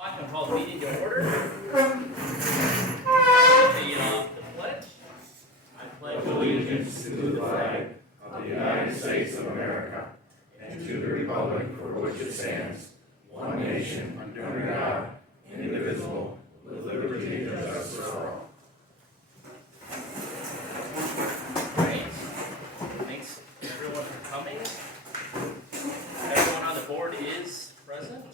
I can call the meeting to order. The pledge. I pledge Allegiance to the flag of the United States of America and to the republic for which it stands, one nation, under God, indivisible, with liberty and justice for all. Great. Thanks everyone for coming. Everyone on the board is present.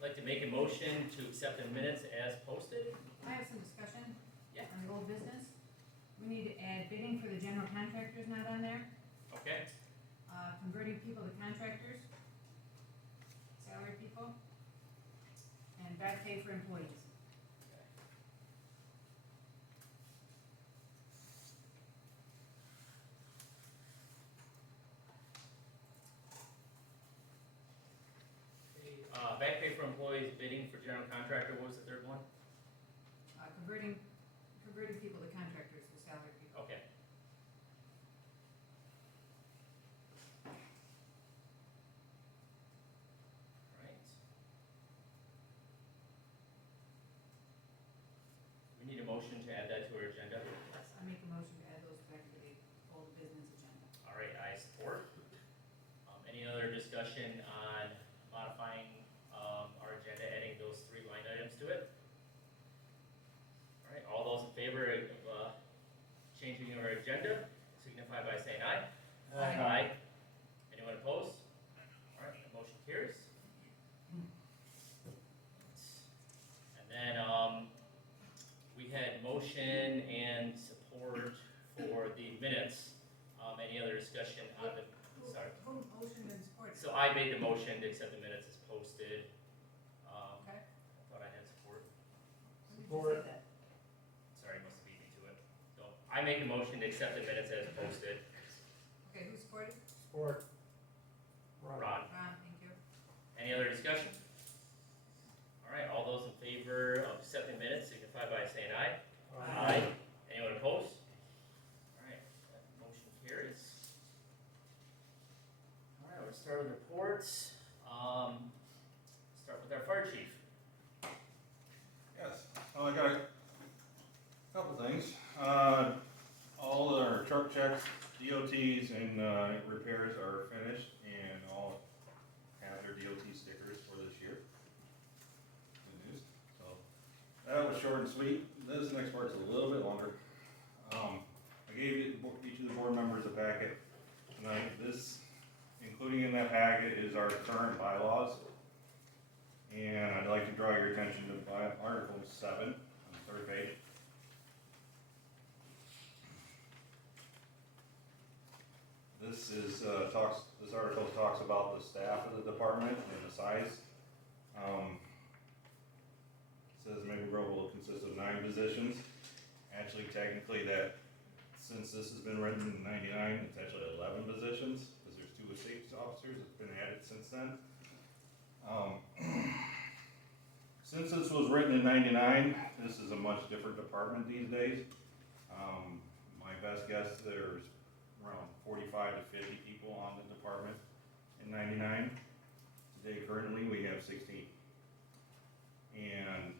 I'd like to make a motion to accept the minutes as posted. I have some discussion. Yeah. On the old business. We need to add bidding for the general contractors not on there, Okay. converting people to contractors, salary people, and back pay for employees. Back pay for employees, bidding for general contractor. What was the third one? Converting people to contractors with salary people. Okay. Alright. We need a motion to add that to our agenda. Yes, I make a motion to add those back to the old business agenda. Alright, I support. Any other discussion on modifying, our agenda, adding those three line items to it? Alright, all those in favor of, changing our agenda, signify by saying aye. Aye. Anyone opposed? Alright, the motion carries. And then, we had motion and support for the minutes. Any other discussion on the, sorry. Who motioned and supported? So I made the motion to accept the minutes as posted. Okay. I thought I had support. When did you say that? Sorry, must have beat me to it. So I make a motion to accept the minutes as posted. Okay, who supported? Support. Ron, Ron, thank you. any other discussion? All right, all those in favor of accepting minutes signify by saying aye. Anyone opposed? All right, that motion carries. All right, we'll start with reports. Start with our fire chief. Yes, I got a couple things. All our truck checks, DOTs, and repairs are finished, and all have their DOT stickers for this year. Good news. So that was short and sweet. This next part's a little bit longer. I gave each of the board members a packet tonight. This, including in that packet, is our current bylaws. And I'd like to draw your attention to Article 7 on the third page. This is this article talks about the staff of the department and the size. It says Maple Grove will consist of 9 positions. Actually, technically, that since this has been written in '99, it's actually 11 positions because there's 2 estate officers that's been added since then. Since this was written in '99, this is a much different department these days. My best guess, there's around 45 to 50 people on the department in '99. Today, currently, we have 16. And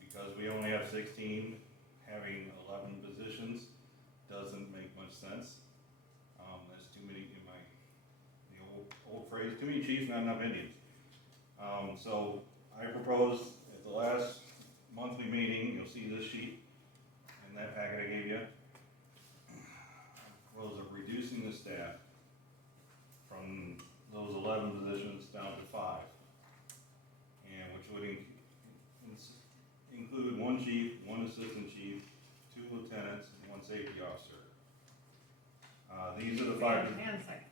because we only have 16, having 11 positions doesn't make much sense. That's too many, in the old phrase, too many chiefs, not enough Indians. So I proposed at the last monthly meeting, you'll see this sheet in that packet I gave you, was of reducing the staff from those 11 positions down to 5. And which would include 1 chief, 1 assistant chief, 2 lieutenants, and 1 safety officer. These are the 5. Hang on a second.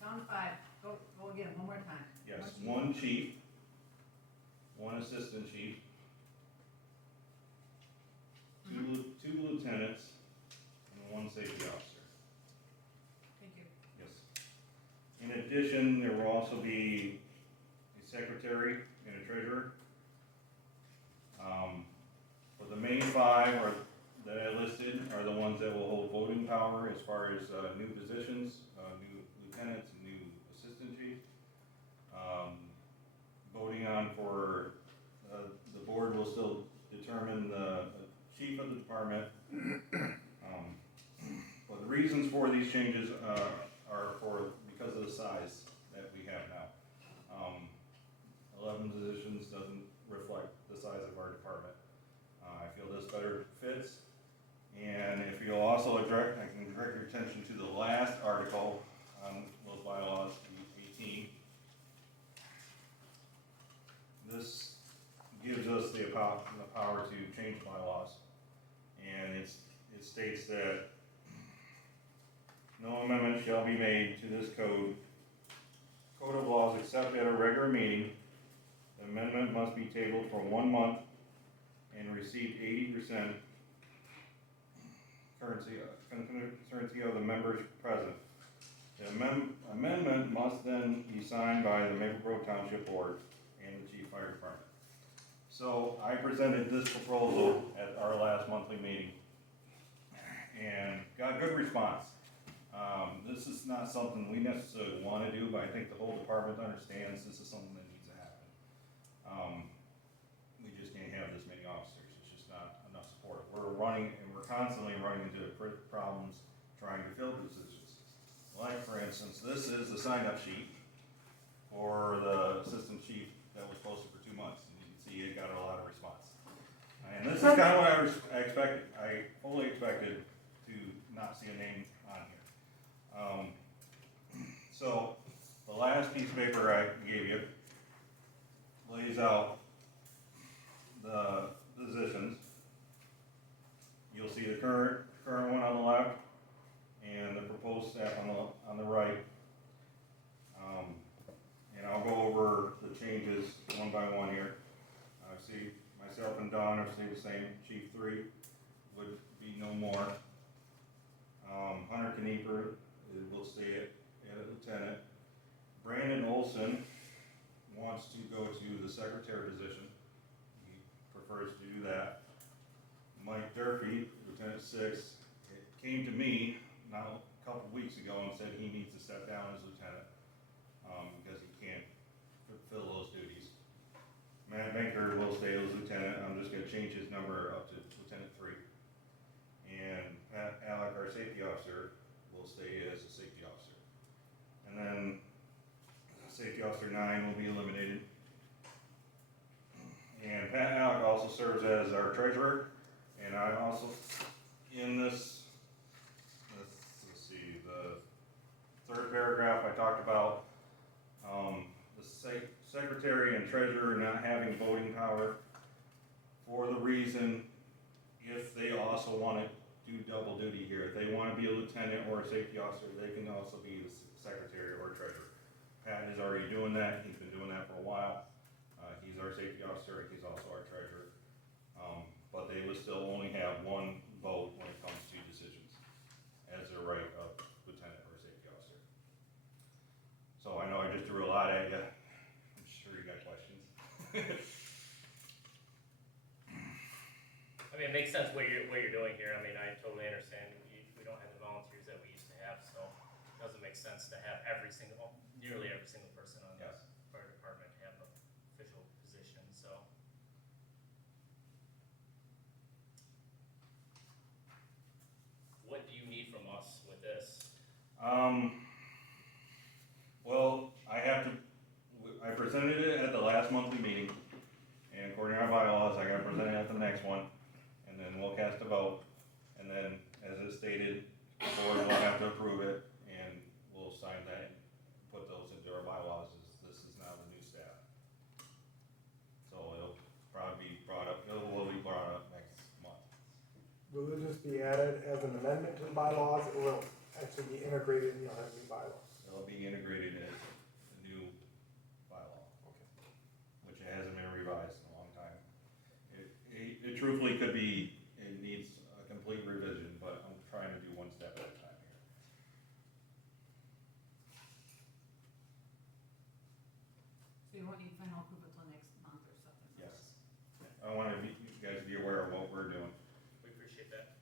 Down to 5. Go again, one more time. Yes, 1 chief, 1 assistant chief, 2 lieutenants, and 1 safety officer. Thank you. Yes. In addition, there will also be a secretary and a treasurer. For the main 5 that I listed are the ones that will hold voting power as far as new positions, new lieutenants, and new assistant chiefs. reasons for these changes are because of the size that we have now. 11 positions doesn't reflect the size of our department. I feel this better fits. And if you'll also I can direct your attention to the last article on those bylaws, 18. This gives us the power to change bylaws. And it states that no amendment shall be made to this code of laws except at a regular meeting. The amendment must be tabled for 1 month and receive 80% currency of the members present. The amendment must then be signed by the Maple Grove Township Board and the Chief Fire Department. So I presented this proposal at our last monthly meeting and got a good response. This is not something we necessarily want to do, but I think the whole department understands this is something that needs to happen. We just can't have this many officers. It's just not enough support. We're constantly running into problems trying to fill positions. Like, for instance, this is the sign-up sheet for the assistant chief that was posted for 2 months. And you can see it got a lot of response. And this is kind of what I expected. I fully expected to not see a name on here. So the last piece of paper I gave you lays out the positions. You'll see the current one on the left and the proposed staff on the right. And I'll go over the changes one by one here. I see myself and Don are staying the same. Chief 3 would be no more. Hunter Knieper will stay at a lieutenant. Brandon Olson wants to go to the secretary position. He prefers to do that. Mike Durfee, Lieutenant 6, came to me now a couple weeks ago and said he needs to step down as lieutenant because he can't fulfill those duties. Matt Banker will stay as lieutenant. I'm just going to change his number up to Lieutenant 3. And Pat Alec, our safety officer, will stay as a safety officer. And then Safety Officer 9 will be eliminated. And Pat Alec also serves as our treasurer. And I also, in this, let's see, the third paragraph I talked about the secretary and treasurer not having voting power for the reason if they also want to do double duty here. If they want to be a lieutenant or a safety officer, they can also be the secretary or treasurer. Pat is already doing that. He's been doing that for a while. He's our safety officer and he's also our treasurer. But they would still only have one vote when it comes to decisions as their right of lieutenant or safety officer. So I know I just threw a lot at you. I'm sure you got questions. I mean, it makes sense what you're doing here. I mean, I totally understand. We don't have the volunteers that we used to have, so it doesn't make sense to have nearly every single person on the fire department have an official position, so. What do you need from us with this? Well, I presented it at the last monthly meeting, and according to our bylaws, I gotta present it at the next one, and then we'll cast a vote, and then, as it stated, the board will have to approve it, and we'll sign that and put those into our bylaws, as this is now the new staff. So it'll probably be brought up next month. Will it just be added as an amendment to the bylaws, or will it actually be integrated in the new bylaws? It'll be integrated as a new bylaw, which hasn't been revised in a long time. It truthfully could be, it needs a complete revision, but I'm trying to do one step at a time here. So you won't need final approval till next month or something? Yes. I want you guys to be aware of what we're doing. We appreciate that.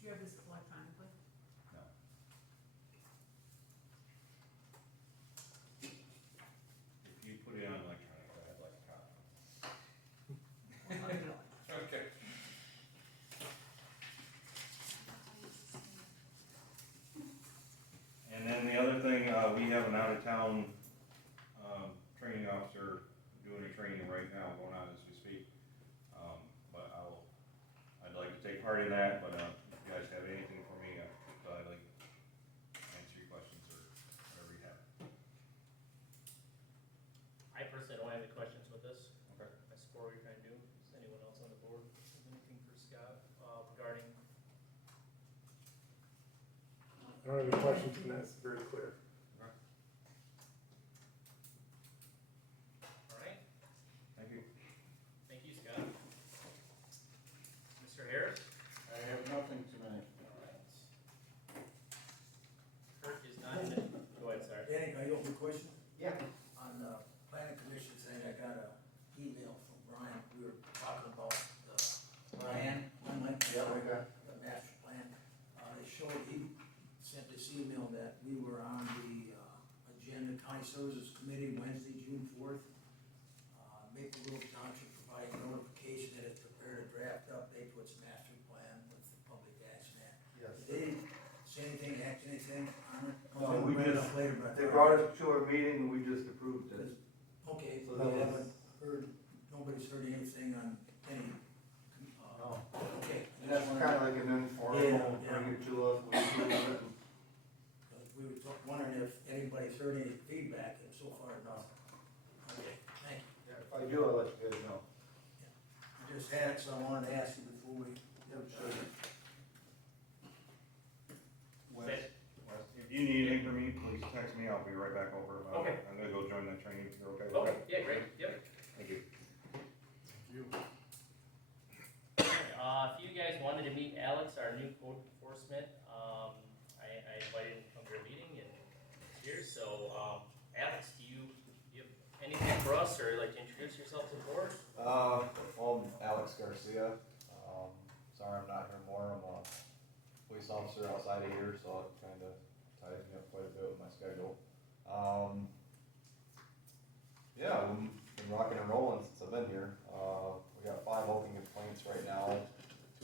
Do you have this electronically? No. If you put it on electronic, I'd like a copy. Well, I'll do it. Okay. we have an out-of-town, training officer doing a training right now, going on as we speak. But I'd like to take part in that, but, if you guys have anything for me, I'd like to answer your questions or whatever you have. I personally don't have any questions with this. Okay. I support what you're trying to do. Does anyone else on the board have anything for Scott, regarding? I don't have any questions, and that's very clear. All right, Thank you. thank you, Scott. Mr. Harris? I have nothing tonight. All right. Kirk is not in it. Go ahead, sorry. Danny, can I go for a question? Yeah. On the planning commission thing, I got an email from Brian, we were talking about the plan, the master plan. They showed, he sent this email that we were on the, agenda, county services committee, Wednesday, June 4th. Maple Grove Township providing notification that it's prepared a draft update to its master plan with the Public Action Act. Yes. Did they say anything, act anything on it? No, we Bring it just- up later, but- They brought it to our meeting and we just approved it. Okay, So so that we was- haven't heard, nobody's heard anything on any, No. okay. And that's kind of like an informal, Yeah. bring it to us, we approve it. We were wondering if anybody's heard any feedback, and so far, nothing. Okay, thank you. Yeah, if I do, I'll let you guys know. I just had it, so I wanted to ask you before we. Wes, if you need anything from me, please text me, I'll be right back over. Okay. I'm gonna go join that training, if you're okay with Okay, that. yeah, great, yep. Thank you. If you guys wanted to meet Alex, our new code enforcement, I invited him to come to our meeting and he's here, so, Alex, do you have anything for us, or like to introduce yourself to the board? Well, I'm Alex Garcia. Sorry I'm not here more. I'm a police officer outside of here, so it kind of ties me up quite a bit with my schedule. Yeah, we've been rocking and rolling since I've been here. We got 5 open complaints right now.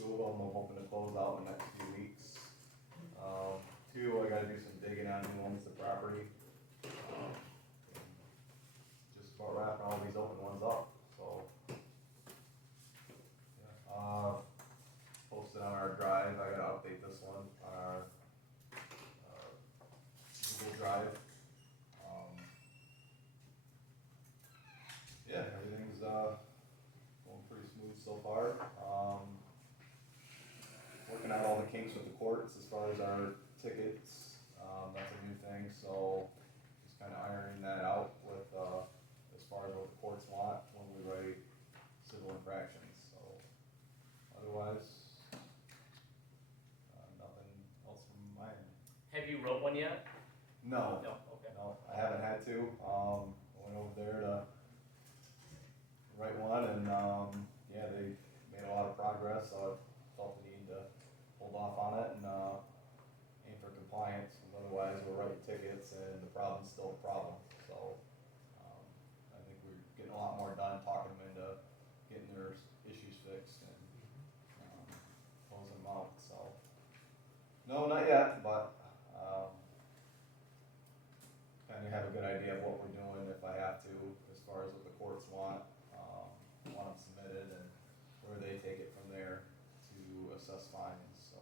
2 of them I'm hoping to close out in the next few weeks. 2, I gotta do some digging on who owns the property. Just about wrapping all these open ones up, so. Yeah. Posted on our drive, I gotta update this one on our, Google Drive. Yeah, everything's, going pretty smooth so far. Working out all the kinks with the courts as far as our tickets, that's a new thing, so just kinda ironing that out with, as far as what the courts want when we write civil infractions, so otherwise, nothing else from my end. Have you wrote one yet? No, No, okay. no, I haven't had to, went over there to write one and, yeah, they made a lot of progress, so I felt the need to hold off on it and, aim for compliance, otherwise we're writing tickets and the problem's still a problem, so, I think we're getting a lot more done talking them into getting their issues fixed and, closing them out, so. No, not yet, but, kinda have a good idea of what we're doing if I have to, as far as what the courts want them submitted and where they take it from there to assess fines, so.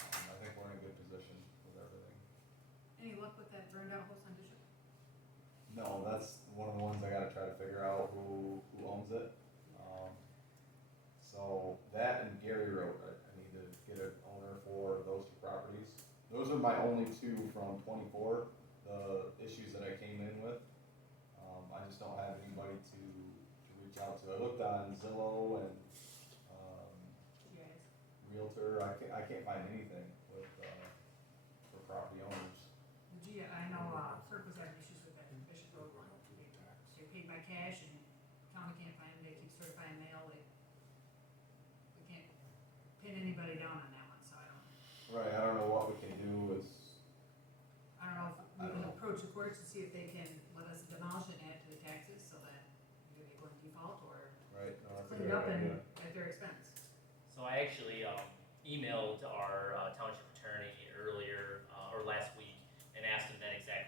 I think we're in a good position with everything. Any luck with that burned out house on Bishop? No, that's one of the ones I gotta try to figure out who owns it. So that and Gary Road, I need to get an owner for those 2 properties. Those are my only 2 from 24, the issues that I came in with. I just don't have anybody to reach out to. I looked on Zillow and, Yes. Realtor, I can't find anything with, for property owners. Gee, I know, Kirk was having issues with that Bishop Road one. They paid by cash and county can't find them, they keep certifying mail, we can't pin anybody down on that one, so I don't. Right, I don't know what we can do is, I don't know if I we don't can know. approach the courts to see if they can let us demolish it and add to the taxes so that either they go in default or right, no, that's a clean it good up idea. and at their expense. So I actually, emailed our township attorney earlier, or last week, and asked him that exact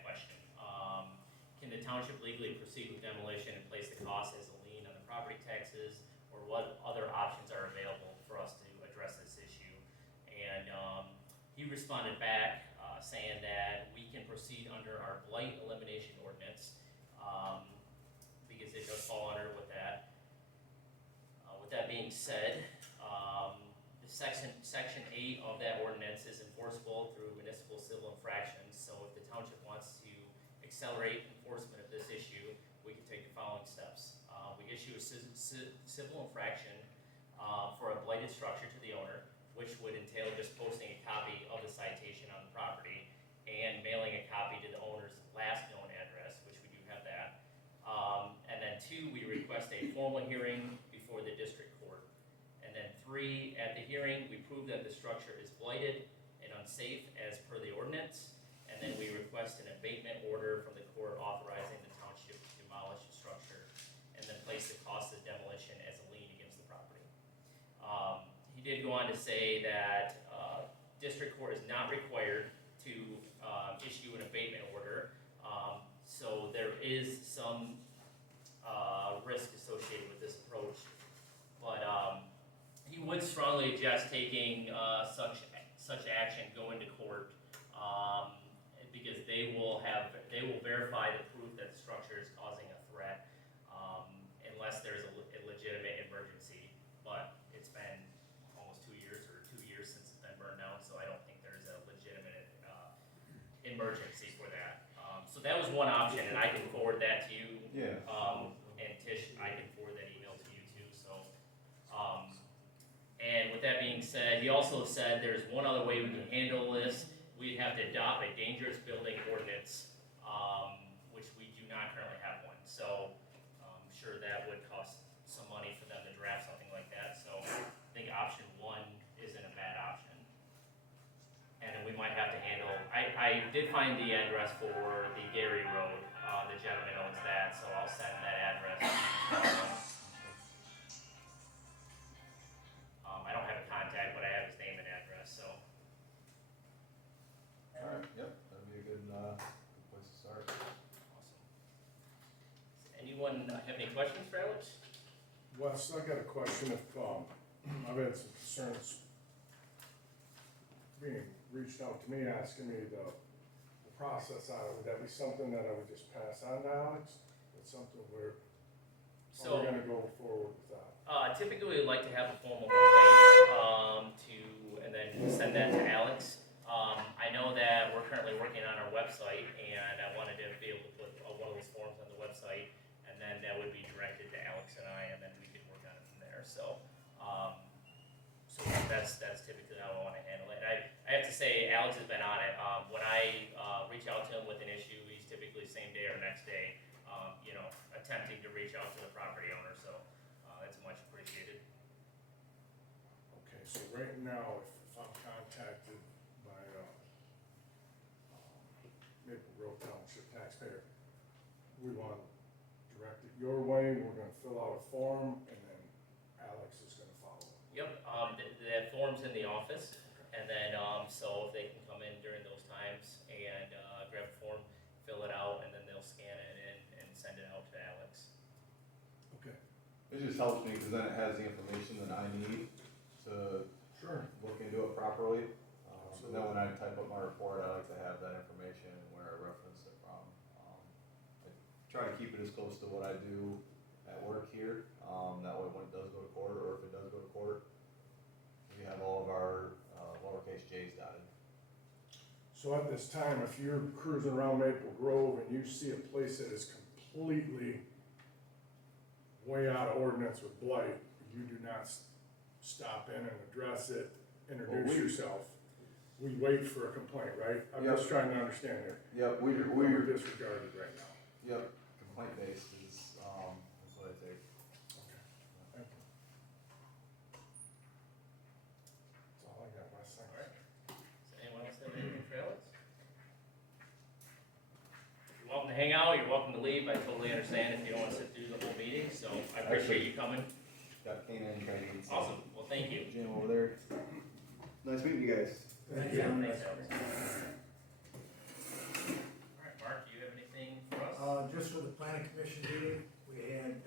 the township legally proceed with demolition and place the cost as a lien on the property taxes, or what other options are available for us to address this issue? And he responded back saying that we can proceed under our blight elimination ordinance, because it does fall under with that. With that being said, the section 8 of that ordinance is enforceable through municipal civil infractions. So if the township wants to accelerate enforcement of this issue, we can take the following steps. We issue a civil infraction for a blighted structure to the owner, which would entail just posting a copy of the citation on the property and mailing a copy to the owner's last known address, which we do have that. And then 2, we request a formal hearing before the district court. And then 3, at the hearing, we prove that the structure is blighted and unsafe as per the ordinance. And then we request an abatement order from the court authorizing the township to demolish the structure and then place the cost of demolition as a lien against the property. He did go on to say that district court is not required to issue an abatement order. So there is some risk associated with this approach. But he would strongly suggest taking such action going to court, because they will verify the proof that the structure is causing a threat, unless there's a legitimate emergency. But it's been almost 2 years or 2 years since it's been burned down, so I don't think there's a legitimate emergency for that. So that was one option, and I can forward that to you. Yeah. And Tish, I can forward that email to you too. So, and with that being said, he also said there's one other way we can handle this. We'd have to adopt a dangerous building ordinance, which we do not currently have one. So I'm sure that would cost some money for them to draft something like that. So I think option 1 isn't a bad option. And then we might have to handle, I did find the address for the Gary Road. The gentleman owns that, so I'll send that address. I don't have a contact, but I have his name and address, so. Alright, yep, that'd be a good place to start. Awesome. Does anyone have any questions for Alex? Wes, I got a question. If, I've had some concerns being reached out to me, asking me the process on it. Would that be something that I would just pass on to Alex? It's something where, So, we're gonna go forward with that? typically we'd like to have a formal complaint, and then send that to Alex. I know that we're currently working on our website, and I wanted to be able to put one of those forms on the website, and then that would be directed to Alex and I, and then we could work on it from there. So, that's typically how I want to handle it. And I have to say, Alex has been on it. When I reach out to him with an issue, he's typically same day or next day, attempting to reach out to the property owner. So that's much appreciated. Okay, so right now, if I'm contacted by, Maple Grove Township taxpayer, we want to direct it your way, we're gonna fill out a form, and then Alex is gonna follow. Yep, that form's in the office, and then, so if they can come in during those times and, grab a form, fill it out, and then they'll scan it in and send it out to Alex. Okay. It just helps me, cause then it has the information that I need to Sure. look into it properly. So then when I type up my report, I like to have that information and where I reference it from. I try to keep it as close to what I do at work here, that way when it does go to court, or if it does go to court, we have all of our lowercase j's dotted. So at this time, if you're cruising around Maple Grove and you see a place that is completely way out of ordinance with blight, you do not stop in and address it, introduce yourself. We wait for a complaint, right? I'm just trying to understand here. Yep, We're disregarded right now. yep, complaint based is what I take. Okay, thank you. That's all I got, Wes, thanks. Alright. Does anyone else have anything for Alex? You're welcome to hang out, you're welcome to leave. I totally understand if you don't want to sit through the whole meeting, so I appreciate you coming. Got canine training. so- Awesome, well, thank you. Jim over there. Nice meeting you guys. Thank Yeah, you. thanks, Alex. Alright, Mark, do you have anything for us? Just planning commission meeting, we had,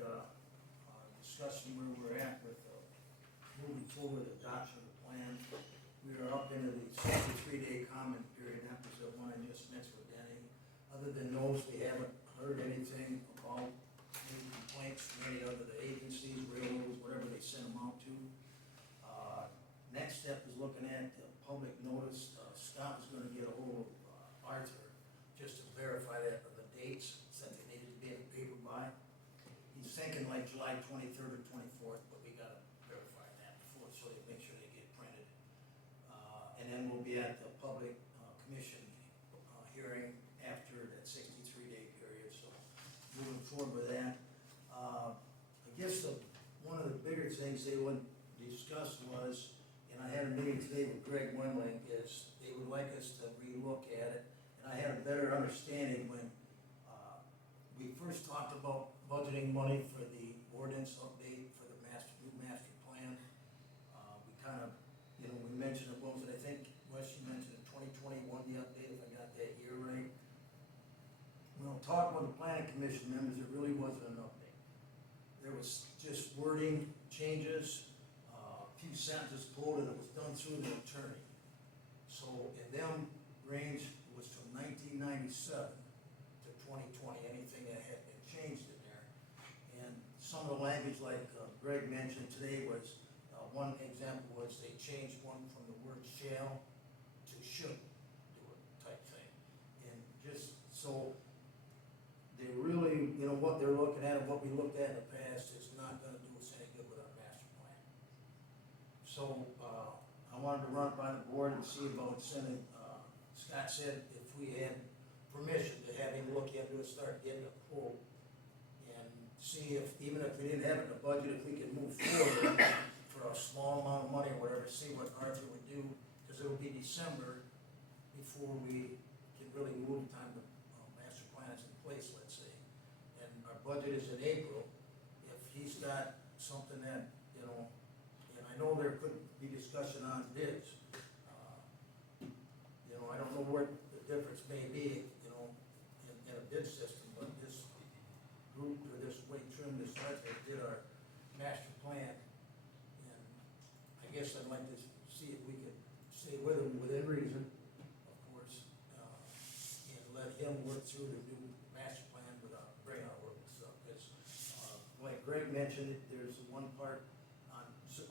discussion where we're at with, moving forward with adoption of the plan. We are up into the 63-day comment period, that was the one I just mentioned with Denny. Other than those, we haven't heard anything about any complaints from any other the agencies, railroads, whatever they send them out to. Next step is looking at the public notice. Scott is gonna get a hold of Arthur just to verify that the dates, since they needed to be in the paper by. He's thinking like July 23rd or 24th, but we gotta verify that before, so they make sure they get printed. And then we'll be at the public commission hearing after that 63-day period, so moving forward with that. I guess one of the bigger things they would discuss was, and I had a meeting today with Greg Wendling, is they would like us to relook at it. And I had a better understanding when we first talked about budgeting money for the ordinance update for the new master plan. We kind of, we mentioned it, what was it, I think, Wes, you mentioned in 2021, the update, if I got that year right. Well, talking with the planning commission members, it really wasn't an update. There was just wording changes, few sentences pulled, and it was done through the attorney. So, and them range was from 1997 to 2020, anything that had been changed in there. And some of the language, like Greg mentioned today, was, one example was they changed one from the word shall to should do it type thing. And just so, they really, what they're looking at and what we looked at in the past is not gonna do us any good with our master plan. So, I wanted to run it by the board and see about sending, Scott said if we had permission to have him look into it, start getting a quote, and see if, even if we didn't have it in the budget, if we could move forward for a small amount of money or whatever, see what Arthur would do, because it'll be December before we can really move the time the master plan is in place, let's say. And our budget is in April. If he's got something that, and I know there could be discussion on bids. I don't know what the difference may be, in a bid system, but this group, or this Wade Trim, this Arthur did our master plan. And I guess I'd like to see if we could stay with him within reason, of course, and let him work through the new master plan without bringing our ordinance up. Because, like Greg mentioned, there's one part on, with the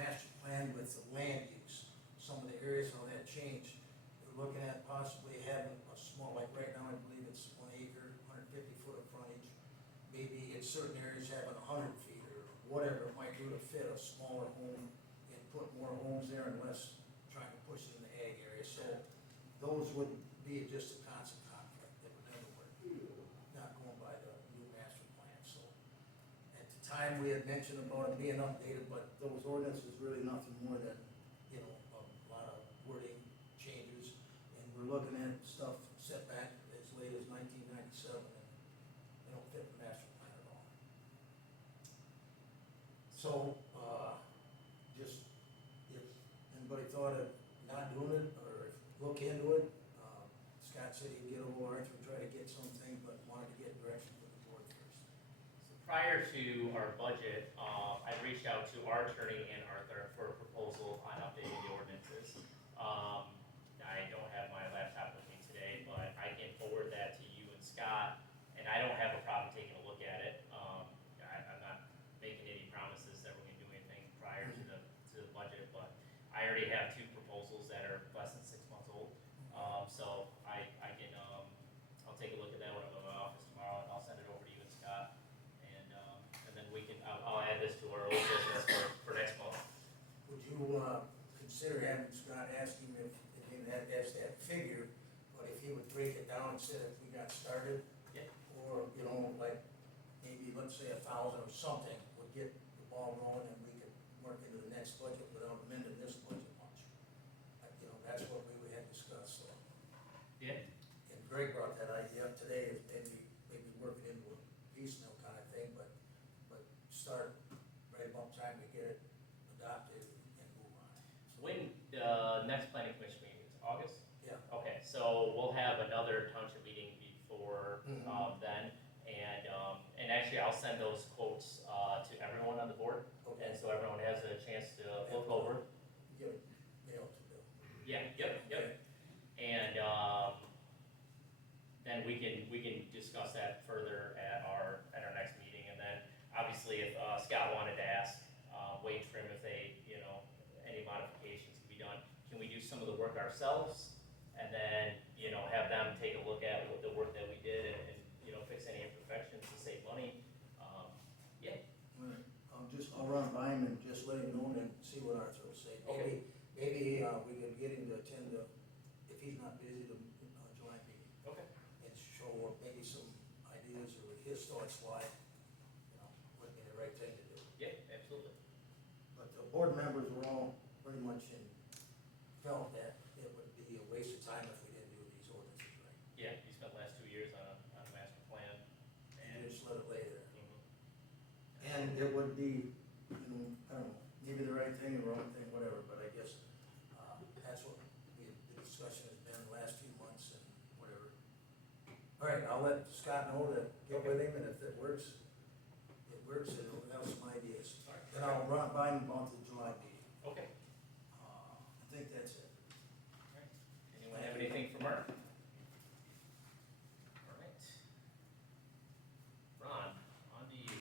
master plan with the land use. Some of the areas, how that changed. We're looking at possibly having a small, like right now, I believe it's 1 acre, 150 foot of frontage. Maybe in certain areas having 100 feet or whatever it might do to fit a smaller home and put more homes there and less trying to push it in the ag area. So those would be just a constant conflict that would never work, not going by the new master plan. So at the time, we had mentioned about it being updated, but those ordinances really nothing more than, a lot of wording changes. And we're looking at stuff set back as late as 1997, and they don't fit the master plan at all. So, just, if anybody thought of not doing it, or look into it, Scott said he'd get a hold of Arthur and try to get something, but wanted to get direction from the board first. So prior to our budget, I reached out to our attorney and Arthur for a proposal on updating the ordinances. I don't have my laptop with me today, but I can forward that to you and Scott, and I don't have a problem taking a look at it. I'm not making any promises that we're gonna do anything prior to the budget, but I already have 2 proposals that are less than 6 months old. So I can, I'll take a look at that when I'm in my office tomorrow, and I'll send it over to you and Scott. And then we can, I'll add this to our old business for next month. Would you, consider having Scott ask him if he had that figure, but if he would break it down and said if we got started? Yeah. Or, like, maybe, let's say 1,000 or something would get the ball rolling, and we could work into the next budget without amending this budget much. That's what we had discussed, so. Yeah. And Greg brought that idea up today, is maybe work it into a piecemeal kind of thing, but start right about time to get it adopted and move on. When the next planning commission meeting is August? Yeah. Okay, so we'll have another township meeting for, then. And actually, I'll send those quotes, to everyone on the board, Okay. and so everyone has a chance to look over. Give it mail to Bill. Yeah, yep. And, then we can discuss that further at our next meeting, and then, obviously, if, Scott wanted to ask, wage trim if they, any modifications can be done, can we do some of the work ourselves? And then, have them take a look at what the work that we did and fix any imperfections to save money, yeah. Alright, I'll run by him and just let him know and then see what Arthur will say. Okay. Maybe, we can get him to attend if he's not busy, the, July meeting. Okay. And show maybe some ideas or his thoughts why, would be the right thing to do. Yeah, absolutely. But the board members were all pretty much felt that it would be a waste of time if we didn't do these ordinances right. Yeah, you spent the last 2 years on a master plan, And and, just let it lay there. mhm. And it would be, I don't know, maybe the right thing, the wrong thing, whatever, but I guess, that's what the discussion has been the last few months and whatever. All right, I'll let Scott know to get with him, and if it works, and we'll have some ideas. All right. Then I'll run by him about the July meeting. Okay. I think that's it. All right. Anyone have anything for Mark? All right. Ron, on to you.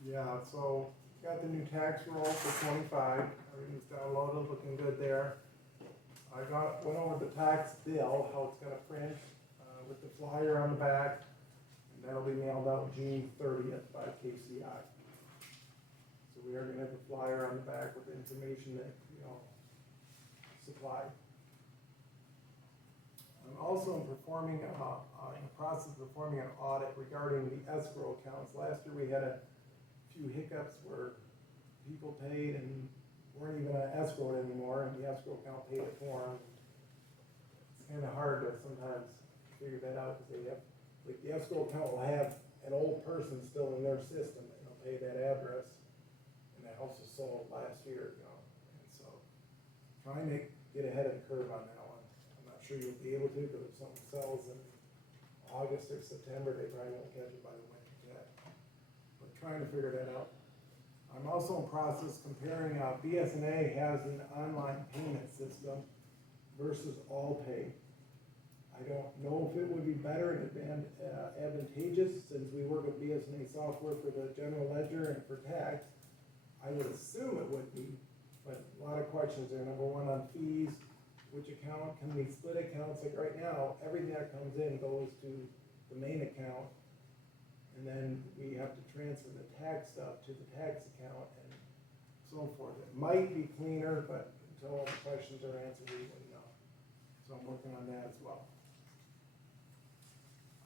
Yeah, so got the new tax roll for 25, everything's downloaded, looking good there. Went over the tax bill, how it's gonna print, with the flyer on the back, and that'll be mailed out June 30th by KCI. So we are gonna have a flyer on the back with information that, supplied. I'm also in the process of performing an audit regarding the escrow accounts. Last year, we had a few hiccups where people paid and weren't even escrowed anymore, and the escrow account paid it for them. It's kinda hard to sometimes figure that out, because they have, like, the escrow account will have an old person still in their system, and they'll pay that address, and the house was sold last year, and so, trying to get ahead of the curve on that one. I'm not sure you'll be able to, because if something sells in August or September, they probably won't catch it by the winter yet. But trying to figure that out. I'm also in process comparing, BSNA has an online payment system versus Allpay. I don't know if it would be better and advantageous, since we work with BSNA software for the general ledger and for tax. I would assume it would be, but a lot of questions there. Number one, on fees, which account, can we split accounts? Like right now, everything that comes in goes to the main account, and then we have to transfer the tax stuff to the tax account and so forth. It might be cleaner, but until all the questions are answered, we wouldn't know. So I'm working on that as well.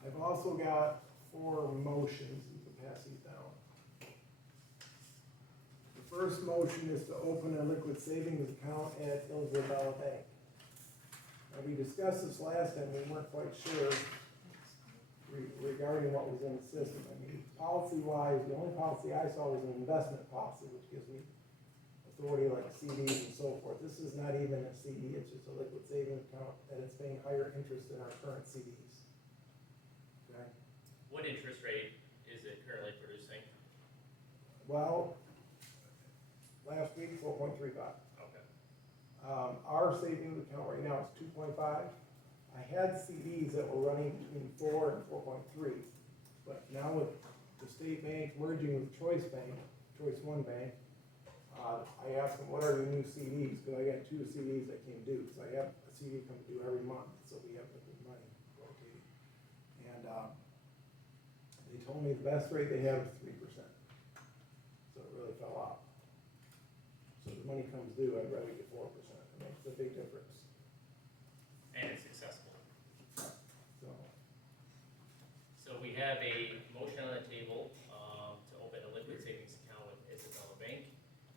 I've also got 4 motions, you can pass these down. The first motion is to open a liquid savings account at Hillsborough Bank. Now, we discussed this last time, we weren't quite sure regarding what was in the system. I mean, policy-wise, the only policy I saw was an investment policy, which gives me authority like CDs and so forth. This is not even a CD, it's just a liquid savings account, and it's paying higher interest than our current CDs. Okay? What interest rate is it currently producing? Well, last week, 4.35. Okay. Our savings account right now is 2.5. I had CDs that were running between 4 and 4.3, but now with the state bank merging with Choice One Bank, I asked them, what are your new CDs? Because I got 2 CDs that came due, because I have a CD come due every month, so we have the money rotating. And they told me the best rate they have is 3%. So it really fell off. So the money comes due, I'd rather get 4%. It makes a big difference. And it's accessible. So, So we have a motion on the table, to open a liquid savings account with Isabella Bank.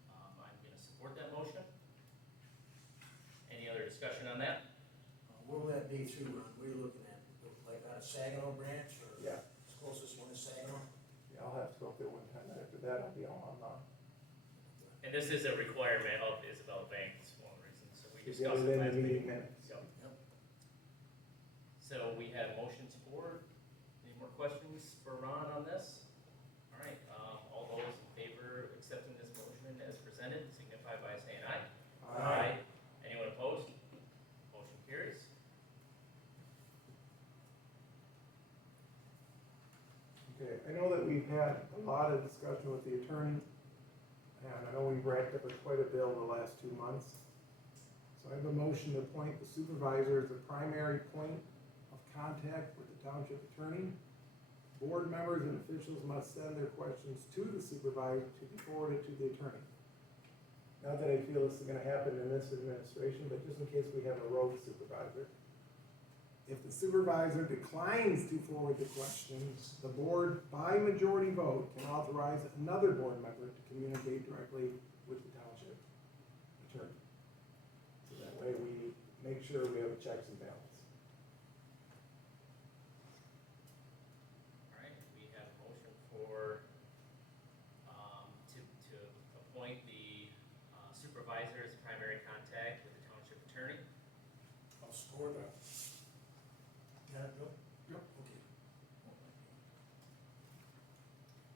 I'm gonna support that motion. Any other discussion on that? What will that be through, Ron? What are you looking at? Like out of Saginaw branch, or? yeah, It's closest one is Saginaw? yeah, I'll have to go up there one time, and after that, I'll be all online. And this is a requirement of Isabella Bank, it's one of the reasons, so we Get discussed it it in last the meeting. meeting minutes. Yep. Yep. So we have motion support, more questions for Ron on this? All right, all those in favor of accepting this motion as presented, signify by saying aye. Anyone opposed? Motion carries. Okay, I know that we've had a lot of discussion with the attorney, and I know we've racked up quite a bill in the last 2 months. So I have a motion to appoint the supervisor as the primary point of contact with the township attorney. Board members and officials must send their questions to the supervisor to be forwarded to the attorney. Not that I feel this is gonna happen in this administration, but just in case we have a rogue supervisor. If the supervisor declines to forward the questions, the board, by majority vote, can authorize another board member to communicate directly with the township attorney. So that way we make sure we have checks and balances. All right, we have a motion for, to appoint the supervisor as primary contact with the township attorney. I'll score that. Got it, Bill? Yep. Okay. All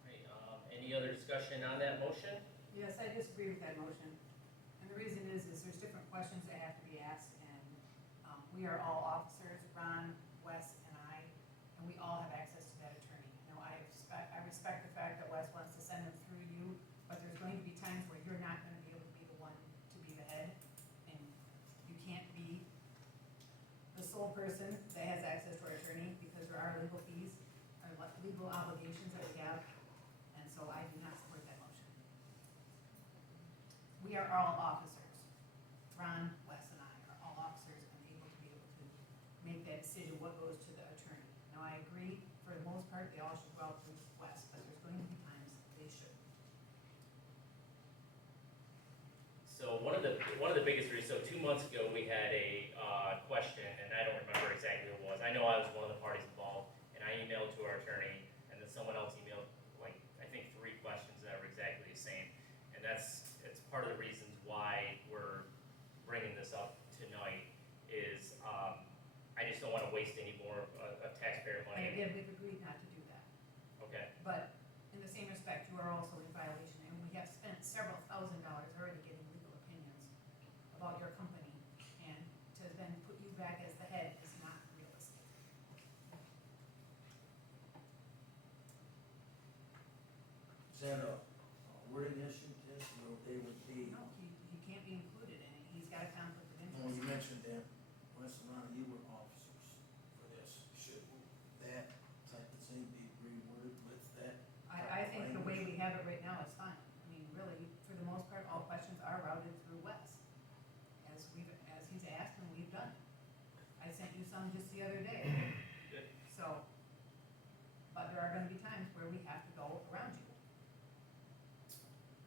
right, any other discussion on that motion? Yes, I disagree with that motion. And the reason is there's different questions that have to be asked, and we are all officers, Ron, Wes, and I, and we all have access to that attorney. Now, I respect the fact that Wes wants to send them through you, but there's going to be times where you're not gonna be able to be the one to be the head, and you can't be the sole person that has access to our attorney, because there are legal fees, or legal obligations that we have, and so I do not support that motion. We are all officers. Ron, Wes, and I are all officers and able to make that decision, what goes to the attorney. Now, I agree, for the most part, they all should go out through Wes, but there's going to be times they should. So one of the biggest reasons, so 2 months ago, we had a question, and I don't remember exactly what it was. I know I was one of the parties involved, and I emailed to our attorney, and then someone else emailed, like, I think 3 questions that were exactly the same. And it's part of the reasons why we're bringing this up tonight is, I just don't wanna waste any more of taxpayer And money. again, we've agreed not to do that. Okay, But in the same respect, you are also in violation, and we have spent several $1,000s already getting legal opinions about your company, and to then put you back as the head is not realistic. Is that a wording issue, Tish, or they would be, No, he can't be included in it, he's got a conflict of well, you interest. mentioned that, Wes and Ron, you were officers for this. Should that type of thing be reworded with that? I think the way we have it right now is fine. I mean, really, for the most part, all questions are routed through Wes, as he's asked and we've done. I sent you some just the other day. good. So, but there are gonna be times where we have to go around you.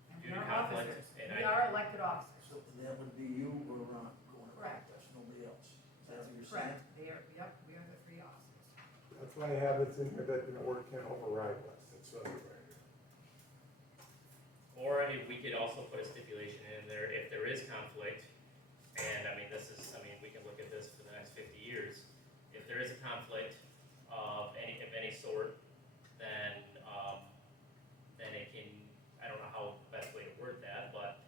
And we Due to are conflict, officers, and we I- are elected officers. So that would be you or Ron going around, Correct. that's nobody else. Is that what you're saying? Correct, yep, we are the 3 officers. That's why I have this in here that the board can override this. It's right here. Or if we could also put a stipulation in there, if there is conflict, and I mean, we can look at this for the next 50 years. If there is a conflict of any sort, then it can, I don't know how the best way to word that, but,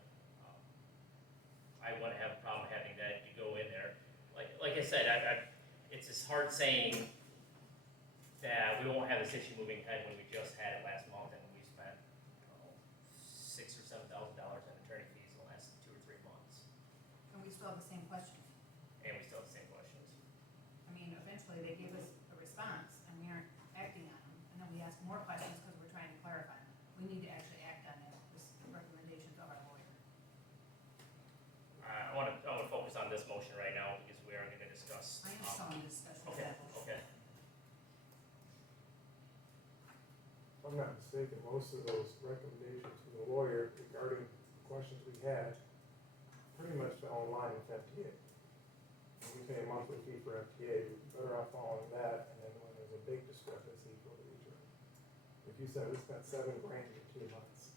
I wouldn't have a problem having that, you go in there. Like I said, it's just hard saying that we won't have this issue moving ahead when we just had it last month and we spent, $6,000 or $7,000 in attorney fees in the last 2 or 3 months, And we still have the same questions. and we still have the same questions. I mean, eventually they give us a response and we aren't acting on them, and then we ask more questions because we're trying to clarify them. We need to actually act on that, this recommendations of our lawyer. I wanna focus on this motion right now because we are gonna discuss. I am still in discussion of Okay, that motion. okay. If I'm not mistaken, most of those recommendations from the lawyer regarding questions we had pretty much fell in line with FTA. When we pay a monthly fee for FTA, we're better off following that, and then when there's a big discrepancy, go to the attorney. If you said we spent $7,000 in 2 months,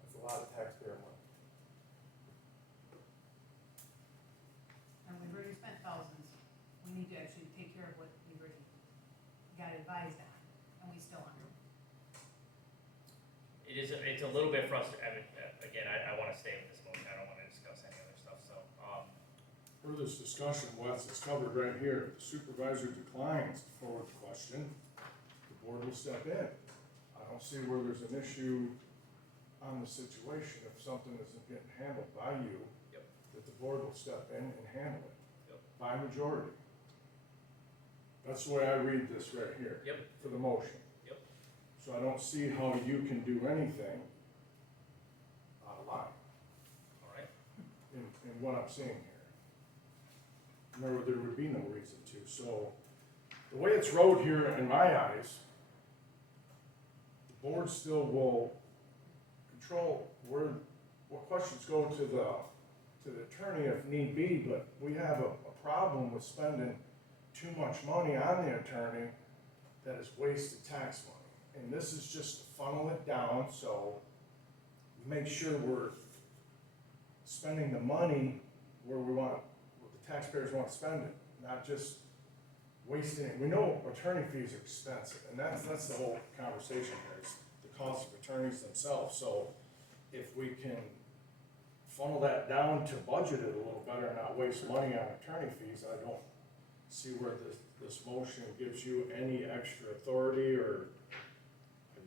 that's a lot of taxpayer money. And we've already spent thousands, we need to actually take care of what we've already got advised on. a little bit frustrated, I mean, again, I wanna stay with this motion, I don't wanna discuss any other stuff, so, Per this discussion, Wes, it's covered right here. If the supervisor declines to forward the question, the board will step in. I don't see where there's an issue on the situation if something isn't getting handled by you. Yep. That the board will step in and handle it. Yep. By majority. That's the way I read this right here. Yep. For the motion. Yep. So I don't see how you can do anything out of line alright, in what I'm seeing here. There would be no reason to, so the way it's wrote here in my eyes, the board still will control what questions go to the attorney if need be, but we have a problem with spending too much money on the attorney that is wasted tax money. And this is just to funnel it down, so make sure we're spending the money where we want, where the taxpayers want to spend it, not just wasting it. We know attorney fees are expensive, and that's the whole conversation here, is the cost of attorneys themselves. So if we can funnel that down to budget it a little better and not waste money on attorney fees, I don't see where this motion gives you any extra authority, or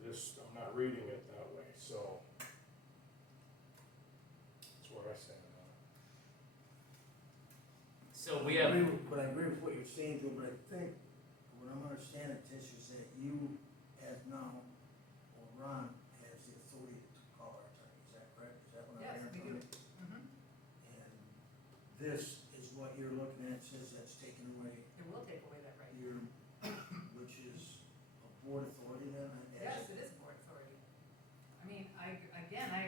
I'm not reading it that way, so that's where I stand on it. so we have, But I agree with what you're saying too, but I think, what I'm understanding, Tish, is that you, as now, or Ron, has the authority to call our attorney, is that correct? Is that what I'm Yes, we hearing do. from you? Mhm. And this is what you're looking at, says that's taken away It will take away that right. your, which is a board authority then? Yes, it is board authority. I mean, I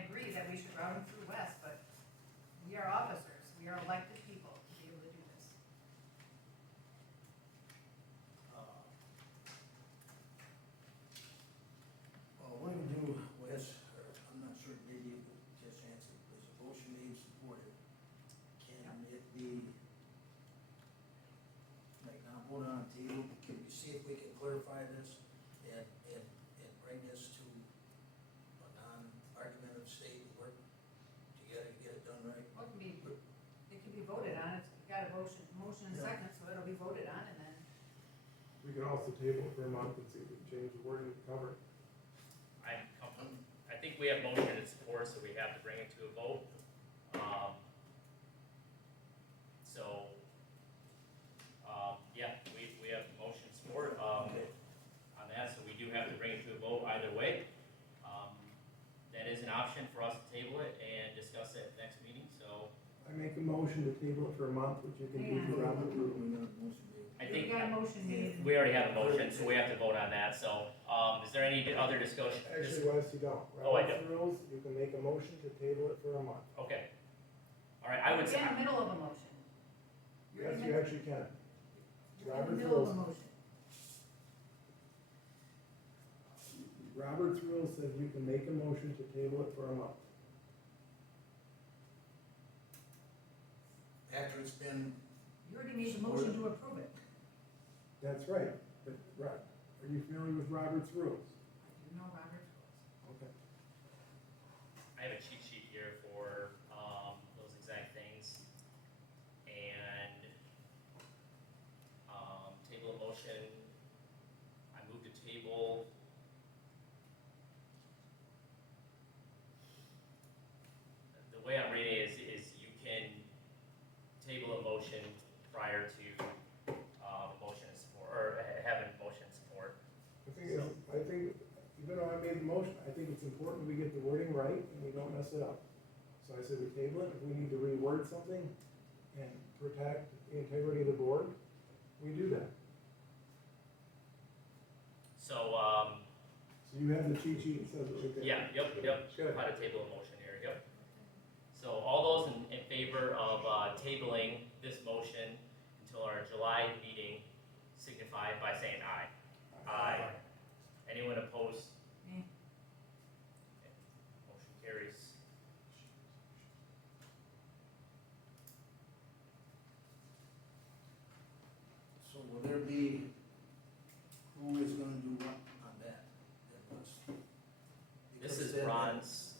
agree that we should route them through West, but we are officers, we are elected people to be able to do this. Well, what do we do, Wes, or I'm not sure, maybe you could just answer, is a motion made supported? Can it be, like, now vote on the table, can we see if we can clarify this and bring this to a non-argumentative state, work together to get it done right? Well, it can be voted on, it's got a motion and Yeah. second, so it'll be voted on, and then We can also table it for a month and see if we can change the wording to cover it. I think we have motion and support, so we have to bring it to a vote. So, yeah, we have motion support, Okay. on that, so we do have to bring it to a vote either way. That is an option for us to table it and discuss it at the next meeting, so I make a motion to table it for a month, which you can do for Robert We Rule. got a motion made. I we think got a motion made. we already have a motion, so we have to vote on that, so, is there any other discussion? Actually, Wes, you don't. Oh, I Robert's Rules, you can make a motion to table it for a month. Okay. All right, I would say, You're in the middle of a motion. You're in Yes, the you middle- actually can. You're in the Robert's middle of a rules. motion. Robert's Rules says you can make a motion to table it for a month. After it's been, You already made the motion to approve it. That's right, but, right, are you familiar with Robert's Rules? I do know Robert's rules. Okay. I have a cheat sheet here for, those exact things. And, table of motion, I move to table. The way I'm reading it is you can table a motion prior to, motion and support, or having motion and support. I think, even though I made the motion, I think it's important we get the wording right and we don't mess it up. So I said we table it, if we need to reword something and protect the integrity of the board, we do that. So, So you have the cheat sheet that says it, okay? yeah, yep, Good. how to table a motion here, yep. So all those in favor of, tabling this motion until our July meeting signify by saying aye. Aye. Anyone opposed? Me. Okay. Motion carries. so will there be, who is gonna do what on that? That was- This because is then- Ron's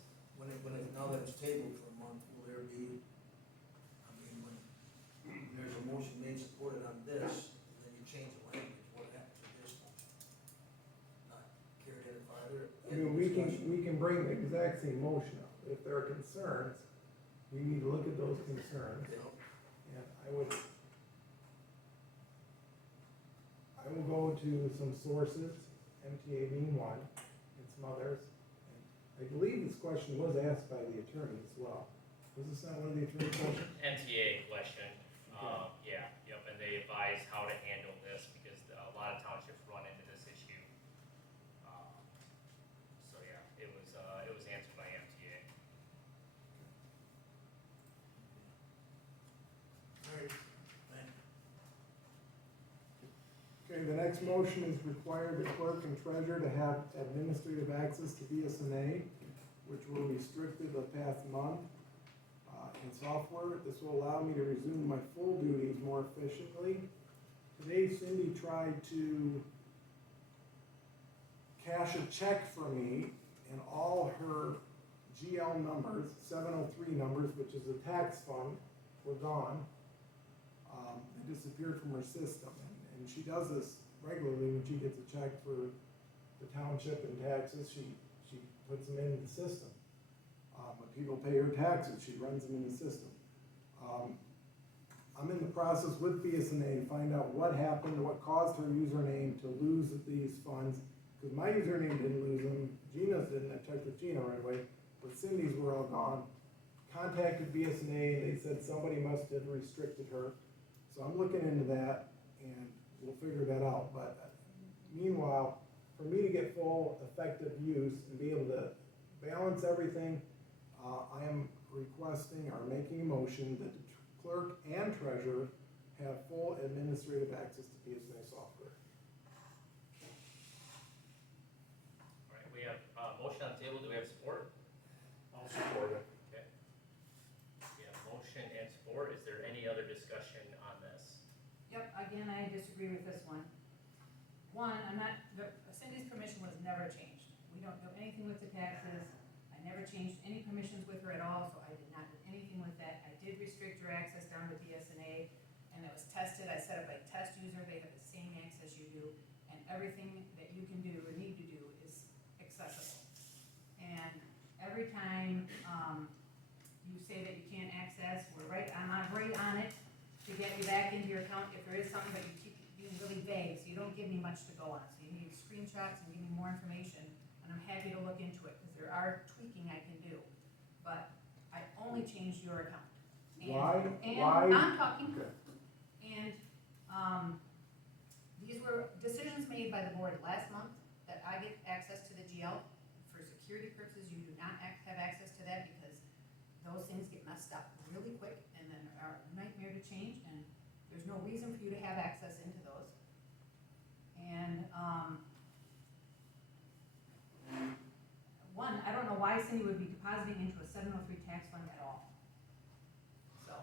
we can bring the exact same motion up. If there are concerns, we need to look at those concerns. And I will go to some sources, MTA being one, and some others. And I believe this question was asked by the attorney as well. Was this not one of the attorney's questions? MTA question, and they advise how to handle this because a lot of townships run into this issue. It was answered by MTA. Alright, thank you. Okay, the next motion is require the clerk and treasurer to have administrative access to BSNA, which were restricted the past month. In software, this will allow me to resume my full duties more efficiently. Today Cindy tried to cash a check for me and all her GL numbers, 703 numbers, which is a tax fund, were gone. They disappeared from her system. And she does this regularly when she gets a check for the township and taxes, she puts them in the system. When people pay her taxes, she runs them in the system. I'm in the process with BSNA to find out what happened, what caused her username to lose these funds, because my username didn't lose them, Gina's didn't, I checked with Gina right away, but Cindy's were all gone. Contacted BSNA, they said somebody must have restricted her, so I'm looking into that, and we'll figure that out, but meanwhile, for me to get full effective use and be able to balance everything, I am requesting or making a motion that the clerk and treasurer have full administrative access to BSNA software. All right, we have a motion on the table. Do we have support? I'll support it. Okay. We have motion and support. Is there any other discussion on this? Yep, again, I disagree with this one. One, Cindy's permission was never changed. We don't do anything with the taxes. I never changed any permissions with her at all, so I did not do anything with that. I did restrict her access down to BSNA, and it was tested. I set up a test user. They have the same access you do, and everything that you can do or need to do is accessible. And every time, you say that you can't access, I'm right on it to get you back into your account if there is something, but you keep being really vague, so you don't give me much to go on. So you need screenshots and give me more information, and I'm happy to look into it, because there are tweaking I can do. But I only changed your account. And Why? I'm talking, Okay. and, these were decisions made by the board last month, that I get access to the GL. For security purposes, you do not have access to that, because those things get messed up really quick, and then are a nightmare to change, and there's no reason for you to have access into those. And, one, I don't know why Cindy would be depositing into a 703 tax fund at all. So,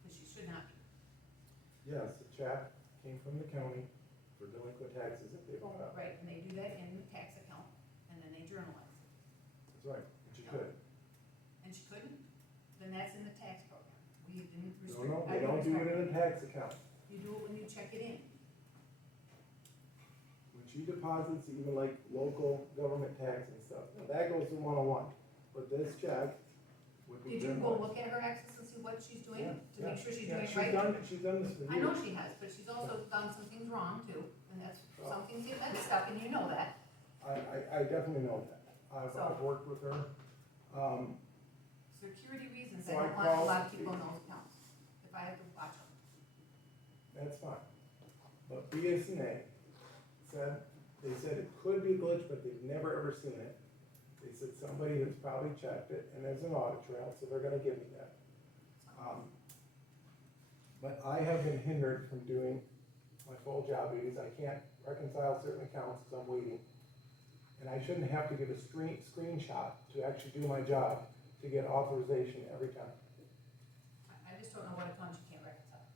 because she should not be. Yes, the check came from the county for delinquent taxes that they bought up. Right, and they do that in the tax account, and then they journalize it. That's right, and she could. And she couldn't? Then that's in the tax program. We didn't No, restrict. no, I they don't do it restrict- in a tax account. You do it when you check it in. When she deposits, even like local government tax and stuff, now that goes to 101, but this check would be. Did you go journalized. look at her access and see what she's doing, Yeah, to yeah, make sure she's yeah, doing it right? She's done this for years. I know she has, but she's also done some things wrong too, and that's, some things get messed up, and you know that. I definitely know that. I've So- worked with her. Security reasons, So I I don't want a called lot of people the- in those accounts, if I have to watch them. That's fine. But BSNA said, they said it could be glitched, but they've never ever seen it. They said somebody has probably checked it, and there's an audit trail, so they're gonna give me that. But I have been hindered from doing my full job duties. I can't reconcile certain accounts because I'm waiting. And I shouldn't have to give a screenshot to actually do my job to get authorization every time. I just don't know what accounts you can't reconcile.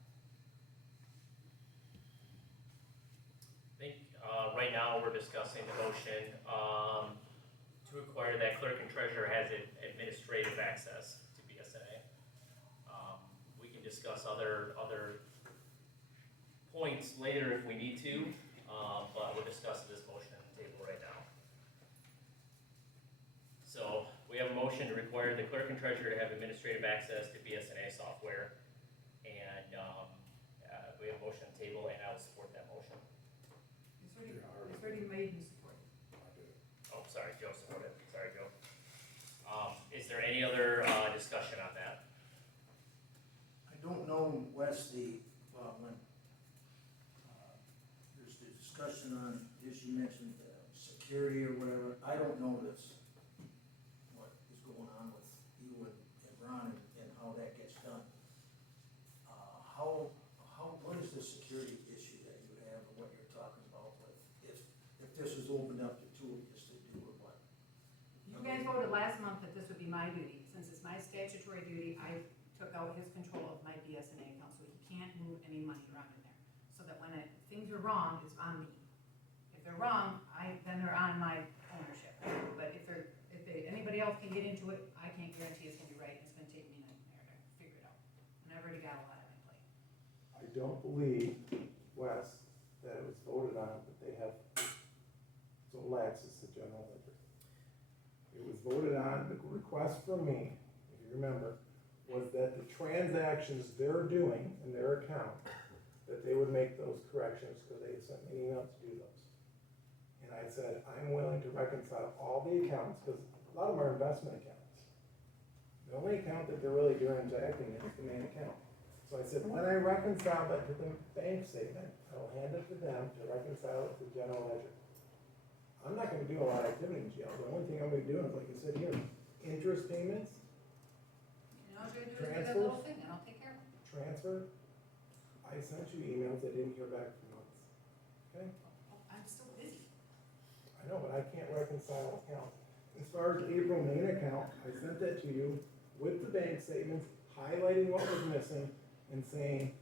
I think, right now, we're discussing the motion, to acquire that clerk and treasurer has administrative access to BSNA. We can discuss other points later if we need to, but we're discussing this motion on the table right now. clerk and treasurer to have administrative access to BSNA software. And, we have a motion on the table, and I will support that motion. It's already made and supported. Oh, sorry, Joe supported. Sorry, Joe. Is there any other, discussion on that? I don't know, Wes, when, there's the discussion on, as you mentioned, security or whatever, I don't know this, what is going on with you and Ron and how that gets done. What is the security issue that you have, or what you're talking about with, if this is opened up to two of us to do or what? You guys voted last month that this would be my duty. Since it's my statutory duty, I took out his control of my BSNA account, so he can't move any money around in there. So that when things are wrong, it's on me. If they're wrong, then they're on my ownership. But if anybody else can get into it, I can't guarantee it's gonna be right, and it's gonna take me a nightmare to figure it out. And I've already got a lot on my plate. I don't believe, Wes, that it was voted on, that they have sole access to general ledger. It was voted on, the request from me, if you remember, was that the transactions they're doing in their account, that they would make those corrections, because they sent me an email to do those. And I said, I'm willing to reconcile all the accounts, because a lot of them are investment accounts. The only account that they're really doing interacting in is the main account. So I said, when I reconcile that to the bank statement, I'll hand it to them to reconcile it to general ledger. I'm not gonna do a lot of activity in jail. The only thing I'm gonna be doing is, like I said here, interest payments, And all you're gonna do is do that little thing, and I'll take care of it. transfer. I sent you emails, I didn't hear back from months. Okay? Oh, I'm still busy. I know, but I can't reconcile accounts. As far as the April main account, I sent that to you with the bank statements, highlighting what was missing and saying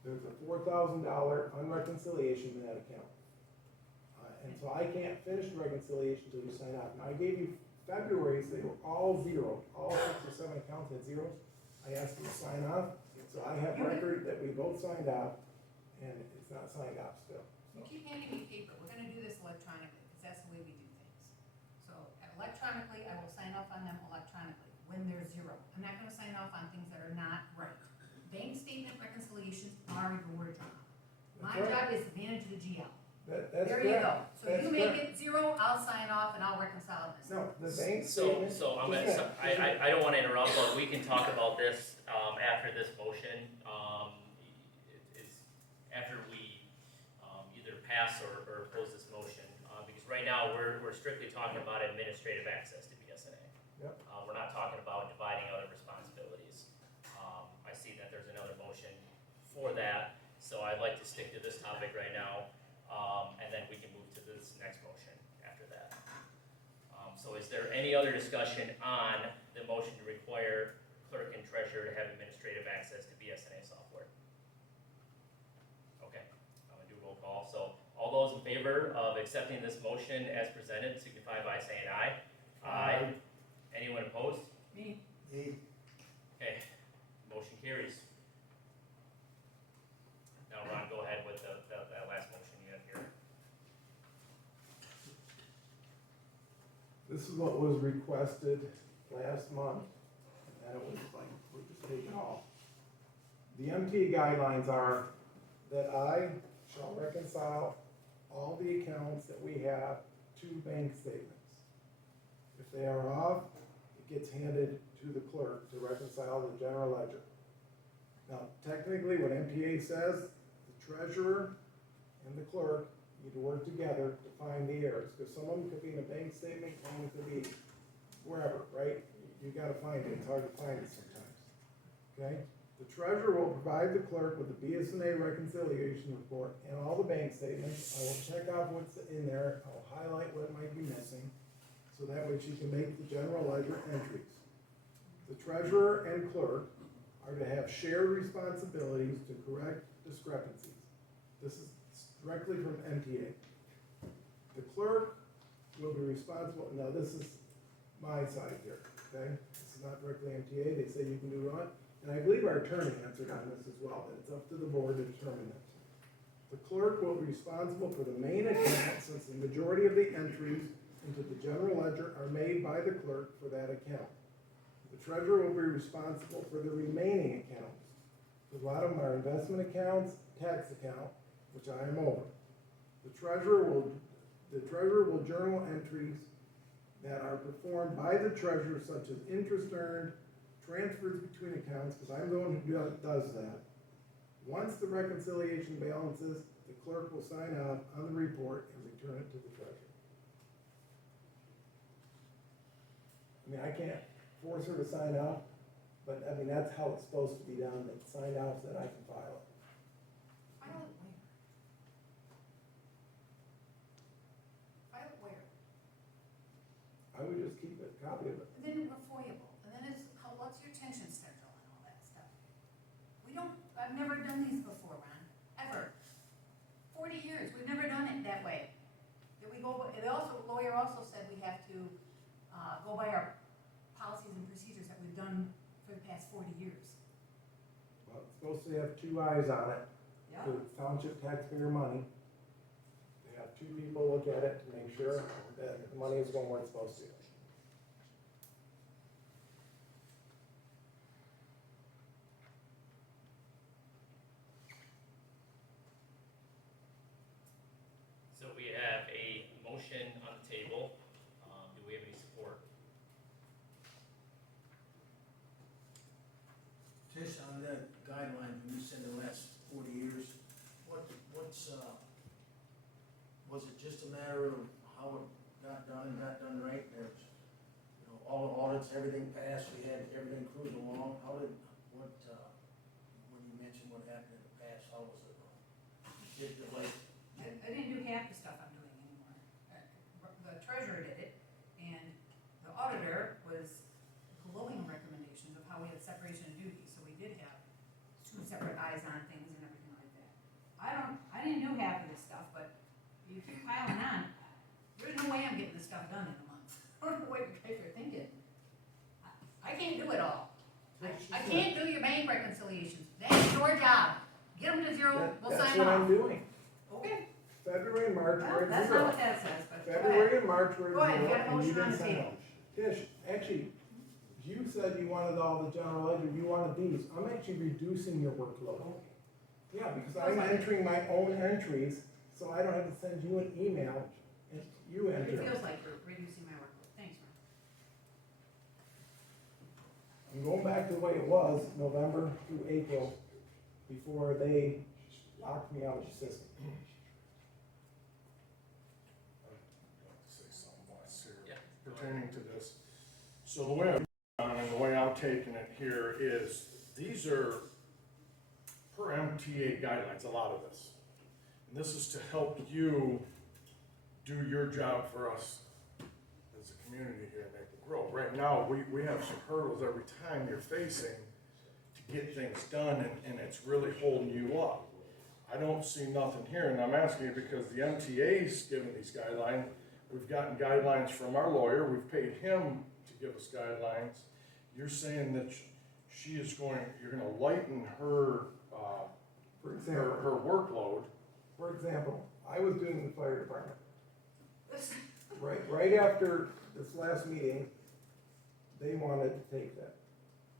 there's a $4,000 unreconciliation in that account. And so I can't finish the reconciliation until you sign off. Now, I gave you February's, they were all zero, all 6 or 7 accounts had zeros. I asked you to sign off, so I have record that we both signed off, and it's not signed off still. You keep handing me paper, we're gonna do this electronically, because that's the way we do things. So electronically, I will sign off on them electronically, when they're zero. I'm not gonna sign off on things that are not right. Bank statement reconciliations are your job. My That's right. job is to manage the GL. That's There you go. correct. So That's you make correct. it zero, I'll sign off and I'll reconcile it No, myself. the bank So, statement. so I'm just gonna, a minute. I don't wanna interrupt, but we can talk about this, after this motion, is after we, either pass or oppose this motion, because right now, we're strictly talking about administrative access to BSNA. Yep. We're not talking about dividing other responsibilities. I see that there's another motion for that, so I'd like to stick to this topic right now, and then we can move to this next motion after that. So is there any other discussion on the motion to require clerk and treasurer to have administrative access to BSNA software? Okay, I'm gonna do roll call. So all those in favor of accepting this motion as presented signify by saying aye. Aye. Anyone opposed? Me, Hey, Okay, motion carries. Now Ron, go ahead with that last motion you have here. This is what was requested last month, and it was like, we're just taking off. The MTA guidelines are that I shall reconcile all the accounts that we have to bank statements. If they are off, it gets handed to the clerk to reconcile the general ledger. Now, technically, what MTA says, the treasurer and the clerk need to work together to find the errors, because some of them could be in a bank statement, some of them could be wherever, right? You gotta find it, it's hard to find it sometimes, okay? The treasurer will provide the clerk with the BSNA reconciliation report and all the bank statements. I will check off what's in there, I'll highlight what might be missing, so that way she can make the general ledger entries. The treasurer and clerk are to have shared responsibilities to correct discrepancies. This is directly from MTA. The clerk will be responsible, now this is my side here, okay? This is not directly MTA, they say you can do it, and I believe our attorney answered on this as well, that it's up to the board to determine this. The clerk will be responsible for the main account, since the majority of the entries into the general ledger are made by the clerk for that account. The treasurer will be responsible for the remaining accounts. A lot of them are investment accounts, tax account, which I am over. The treasurer will journal entries that are performed by the treasurer, such as interest earned, transfers between accounts, because I'm the one who does that. Once the reconciliation balances, the clerk will sign off on the report and return it to the treasurer. I mean, I can't force her to sign off, but I mean, that's how it's supposed to be done. They sign off so that I can file it. File it where? File it where? I would just keep a copy of it. And then we're foiable, and then it's, what's your attention schedule and all that stuff? I've never done these before, Ron, ever. 40 years, we've never done it that way. That we go, lawyer also said we have to, go by our policies and procedures that we've done for the past 40 years. Well, it's supposed to have two eyes on it, Yeah. because it's township taxpayer money. They have two people look at it to make sure that the money is going where it's supposed to. So we have a motion on the table. Do we have any support? Tish, on that guideline, when you said the last 40 years, was it just a matter of how it got done right? There's, all the audits, everything passed, we had everything cruising along. When you mentioned what happened in the past, how was it? I didn't do half the stuff I'm doing anymore. The treasurer did it, and the auditor was glowing recommendations of how we had separation of duties, so we did have two separate eyes on things and everything like that. I didn't do half of this stuff, but you keep piling on, there's no way I'm getting this stuff done in a month. I don't know what you guys are thinking. I can't do it all. I can't do your bank reconciliations, that's your job. Get them to zero, we'll sign That's what I'm off. doing. Okay, February, March, well, we're at that's zero. not what that says, but go ahead. February and March were Go ahead, you zero, got a and you motion on didn't the sign table. up. Tish, actually, you said you wanted all the general ledger, you wanted these, I'm actually reducing your workload. Yeah, because I'm entering my own entries, so I don't have to send you an email, and you It enter. feels like we're reducing my workload, thanks, Ron. I'm going back to the way it was, November through April, before they locked me out of the system. I'd like to say something last here Yeah. pertaining to this. So the way and the way I'm taking it here is, these are per MTA guidelines, a lot of this. And this is to help you do your job for us as a community here in Maple Grove. Right now, we have some hurdles every time you're facing to get things done, and it's really holding you up. I don't see nothing here, and I'm asking you because the MTA's given these guidelines. We've gotten guidelines from our lawyer, we've paid him to give us guidelines. You're saying that you're gonna lighten her, For example, her workload. for example, I was doing the fire department. Right after this last meeting, they wanted to take that,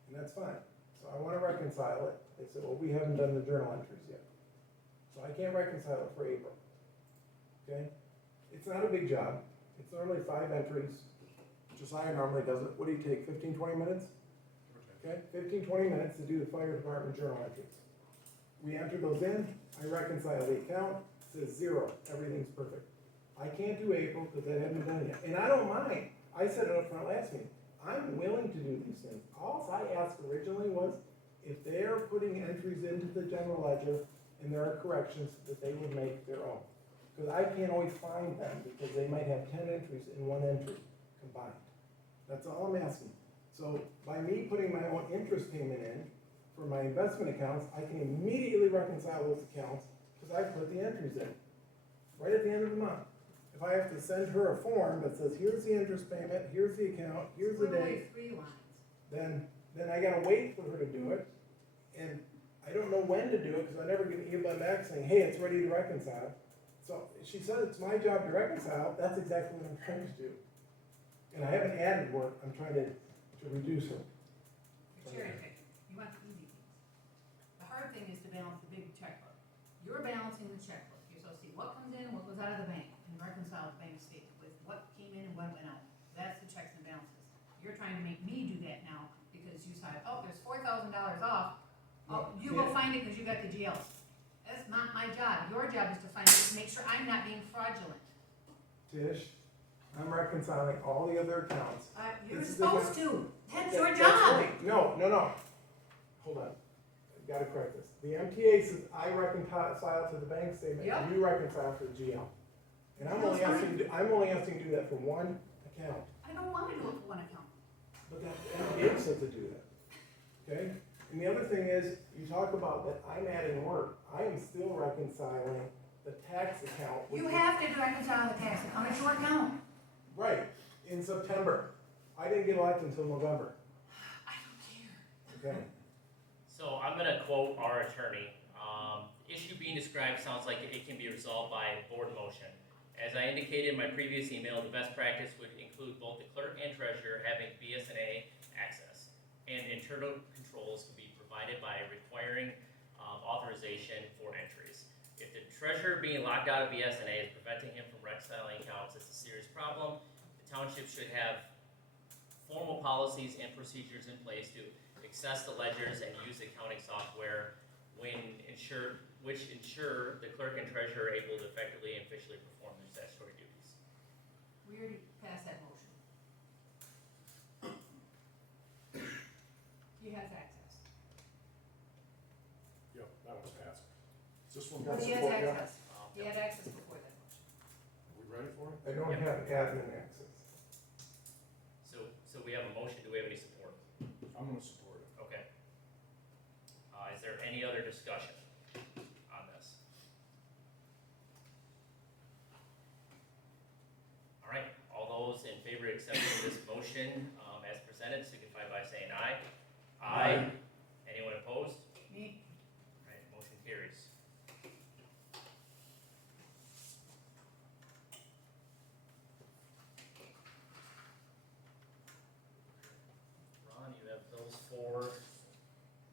and that's fine. So I wanna reconcile it. They said, well, we haven't done the journal entries yet. So I can't reconcile it for April. Okay? It's not a big job. It's normally 5 entries. Josiah normally does it. What do you take, 15, 20 minutes? Okay, 15, 20 minutes to do the fire department journal entries. We enter those in, I reconcile the account, it says 0, everything's perfect. I can't do April because I haven't done it yet, and I don't mind. I said it up front last meeting. I'm willing to do these things. All I asked originally was if they're putting entries into the general ledger and there are corrections, that they would make their own. Because I can't always find them because they might have 10 entries in one entry combined. That's all I'm asking. So by me putting my own interest payment in for my investment accounts, I can immediately reconcile those accounts because I put the entries in right at the end of the month. If I have to send her a form that says, here's the interest payment, here's the account, here's the Literally date, 3 lines. then I gotta wait for her to do it. And I don't know when to do it because I never get an email back saying, hey, it's ready to reconcile. So she said it's my job to reconcile, that's exactly what I'm trying to do. And I haven't added work, I'm trying to reduce her. cherry picking. You want the easy things. The hard thing is to balance the big checkbook. You're balancing the checkbook. You're supposed to see what comes in, what goes out of the bank, and reconcile the bank statement with what came in and what went out. That's the checks and balances. You're trying to make me do that now because you said, oh, there's $4,000 off. Oh, you go find it because you got the GLs. That's not my job. Your job is to find it, to make sure I'm not being fraudulent. Tish, I'm reconciling all the other accounts. You're This is supposed to. That's your That's job. right. No. Hold on. I gotta correct this. The MTA says I reconcile to the bank statement, Yep. and you reconcile to the GL. And I'm only That's asking to do that for one account. I don't want to do it for one account. But that MTA said to do that. Okay? And the other thing is, you talk about that I'm adding work. I am still reconciling the tax account. You have to reconcile the tax account. It's your account. Right, in September. I didn't get elected until November. I don't care. Okay? So I'm gonna quote our attorney. Issue being described sounds like it can be resolved by board motion. As I indicated in my previous email, the best practice would include both the clerk and treasurer having BSNA access. And internal controls can be provided by requiring authorization for entries. If the treasurer being locked out of BSNA is preventing him from reconciling accounts, it's a serious problem. The township should have formal policies and procedures in place to access the ledgers and use accounting software which ensure the clerk and treasurer are able to effectively and efficiently perform their statutory duties. We already passed that motion. He has access. Yep, that was passed. Is this one But got he has support yet? access. He had access before that motion. Are we ready for it? I don't have admin access. So we have a motion, do we have any support? I'm gonna support it. Okay. Is there any other discussion on this? All right, all those in favor of accepting this motion as presented signify by saying aye. Aye. Anyone opposed? Me? All right, motion carries. Ron, you have those 4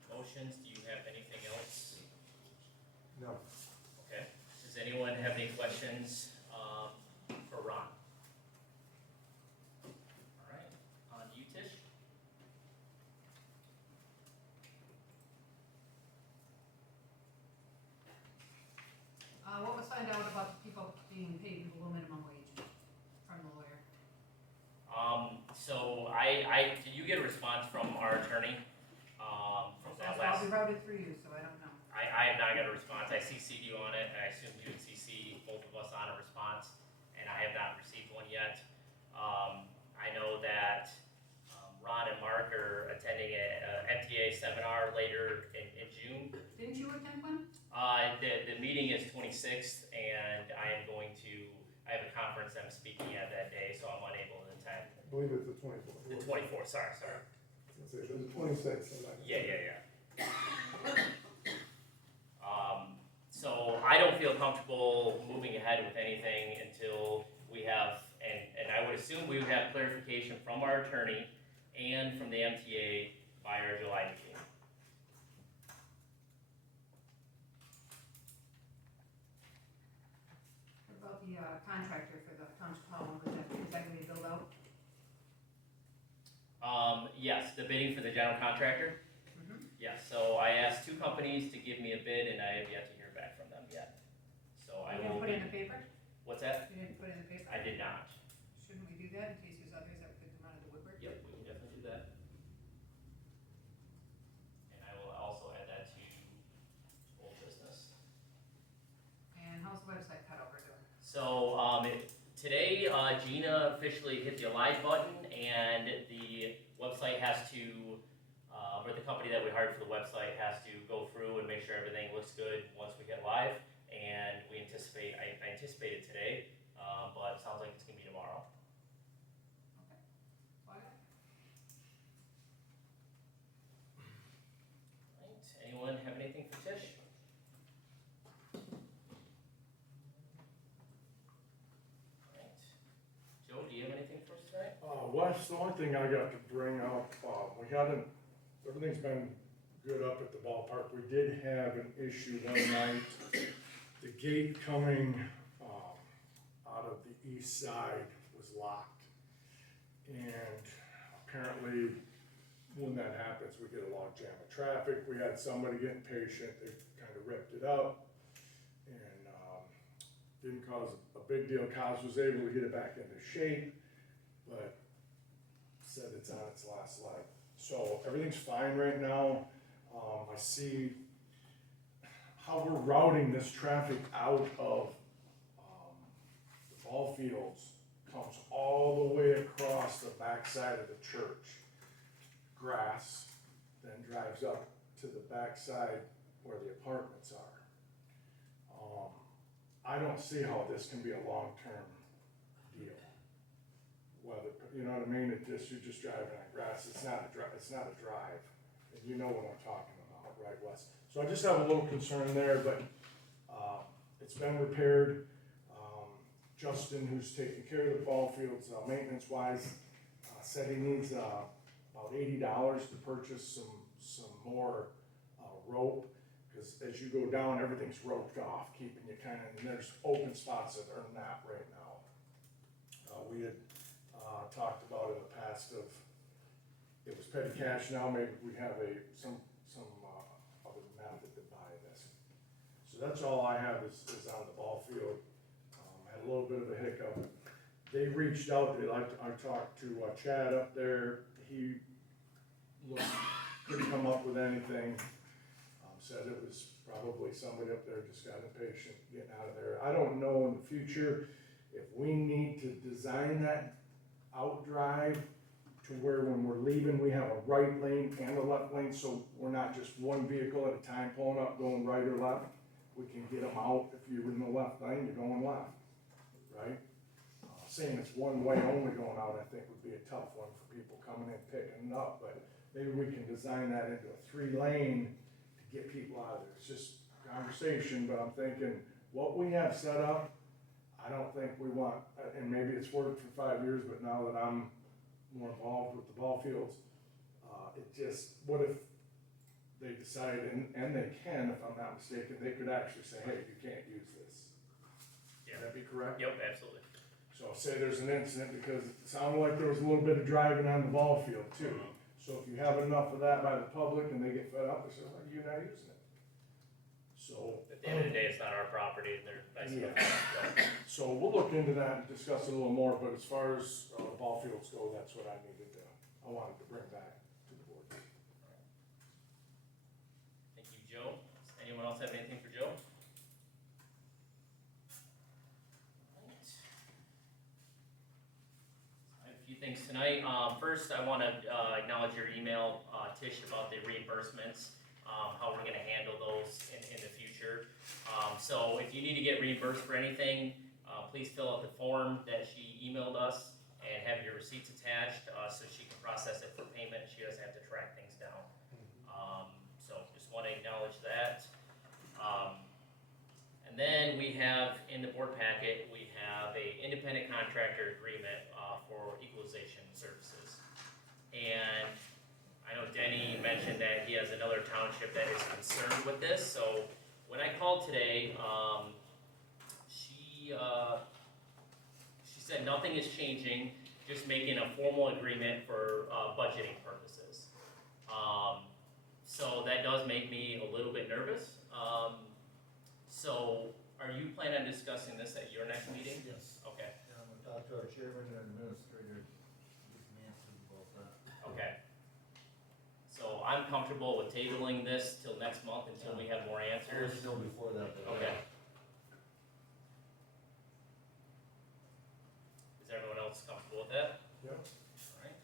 motions. Do you have anything else? No. Okay. Does anyone have any questions for Ron? All right. On to you, Tish. What was found out about the people being paid below minimum wage from the lawyer? So did you get a response from our attorney? From that So last? I'll be routed through you, so I don't know. I have not got a response. I CC'd you on it, and I assumed you would CC both of us on a response, and I have not received one yet. I know that Ron and Mark are attending a MTA seminar later in June. Didn't you attend one? The meeting is 26th, and I have a conference I'm speaking at that day, so I'm unable to attend. I believe it's the 24th. The 24th, sorry. It's the 26th. Yeah. So I don't feel comfortable moving ahead with anything until we have, and I would assume we would have clarification from our attorney and from the MTA by our July meeting. What about the contractor for the township hall? Is that gonna be billed out? Yes, the bidding for the general contractor. Mm-hmm. Yes, so I asked 2 companies to give me a bid, and I have yet to hear back from them yet. So I You will. didn't put it in the paper? What's that? You didn't put it in the paper? I did not. Shouldn't we do that in case there's others that could come out of the woodwork? Yep, we can definitely do that. And I will also add that to old business. And how's the website cut over doing? So, today, Gina officially hit the live button, and the website has to, or the company that we hired for the website has to go through and make sure everything looks good once we get live. And we anticipate, I anticipate it today, but it sounds like it's gonna be tomorrow. What? Right, anyone have anything for Tish? Right, Joe, do you have anything for us tonight? Wes, the only thing I got to bring up, we had an everything's been good up at the ballpark. We did have an issue one night. The gate coming, out of the east side was locked. And apparently, when that happens, we get a log jam of traffic. We had somebody getting patient, they kind of ripped it up. And, didn't cause a big deal. Cows was able to get it back into shape, but said it's on its last leg. So everything's fine right now. I see how we're routing this traffic out of, the ball fields, comes all the way across the backside of the church. Grass, then drives up to the backside where the apartments are. I don't see how this can be a long-term deal. Whether, you know what I mean, you're just driving on grass, it's not a drive, and you know what I'm talking about, right, Wes? So I just have a little concern there, but, it's been repaired. Justin, who's taking care of the ball fields, maintenance-wise, said he needs, about $80 to purchase some more, rope. Because as you go down, everything's roped off, keeping you kind of, and there's open spots that are not right now. We had talked about in the past of, it was petty cash now, maybe we have some other method to buy this. So that's all I have is on the ball field. Had a little bit of a hiccup. They reached out, I talked to Chad up there, he couldn't come up with anything. Said it was probably somebody up there just got impatient getting out of there. I don't know in the future if we need to design that out drive to where when we're leaving, we have a right lane and a left lane, so we're not just one vehicle at a time pulling up, going right or left. We can get them out. If you're in the left lane, you're going left, right? Saying it's one way only going out, I think would be a tough one for people coming in picking it up, but maybe we can design that into a 3-lane get people out of there. It's just conversation, but I'm thinking, what we have set up, I don't think we want, and maybe it's worked for 5 years, but now that I'm more involved with the ball fields, it just, what if they decide, and they can, if I'm not mistaken, they could actually say, hey, you can't use this. Yeah. Would that be correct? Yep, absolutely. So say there's an incident, because it sounded like there was a little bit of driving on the ball field too. So if you have enough of that by the public and they get fed up, they say, well, you're not using it. So. At the end of the day, it's not our property, and they're nice enough. Yeah. So we'll look into that and discuss it a little more, but as far as ball fields go, that's what I wanted to bring back to the board. Thank you, Joe. Does anyone else have anything for Joe? Alright. I have a few things tonight. First, I want to acknowledge your email, Tish, about the reimbursements, how we're going to handle those in the future. So if you need to get reimbursed for anything, please fill out the form that she emailed us and have your receipts attached so she can process it for payment. She doesn't have to track things down. So just want to acknowledge that. And then we have in the board packet, we have a independent contractor agreement for equalization services. And I know Denny mentioned that he has another township that is concerned with this. So when I called today, she said nothing is changing, just making a formal agreement for budgeting purposes. So that does make me a little bit nervous. So are you planning on discussing this at your next meeting? Yes. Okay. Yeah, I'm gonna talk to our chairman and administrator, get some answers about that. Okay. So I'm comfortable with tabling this till next month until we have more answers. I'll know before that, but. Okay. Is everyone else comfortable with that? Yep. Alright.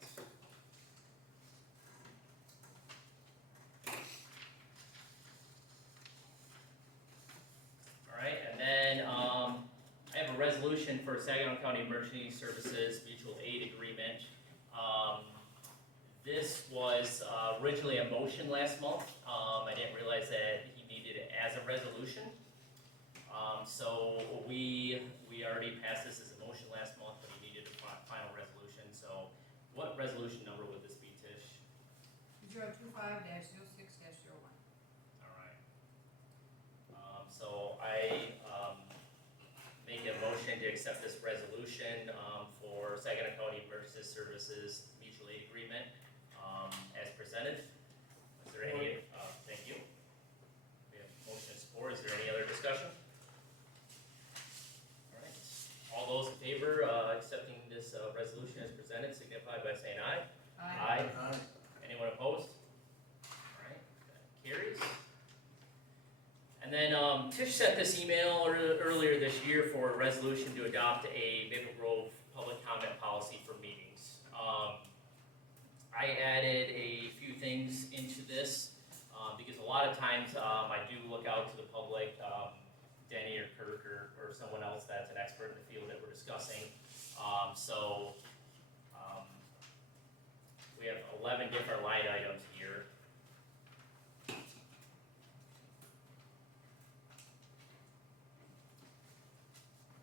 Alright, and then, I have a resolution for Saginaw County Emergency Services Mutual Aid Agreement. This was originally a motion last month. I didn't realize that he needed it as a resolution. So we already passed this as a motion last month, but he needed a final resolution. So what resolution number would this be, Tish? Did you have 2 2025-06-01. All right. So I, make a motion to accept this resolution, for Saginaw County Emergency Services Mutual Aid Agreement, as presented. Is there any, thank you. We have motion and support. Is there any other discussion? All right. All those in favor, accepting this, resolution as presented signify by saying aye. Aye. Anyone opposed? All right, that carries. And then Tish sent this email earlier this year for a resolution to adopt a Maple Grove public comment policy for meetings. I added a few things into this because a lot of times I do look out to the public, Denny or Kirk or someone else that's an expert in the field that we're discussing. We have 11 different line items here.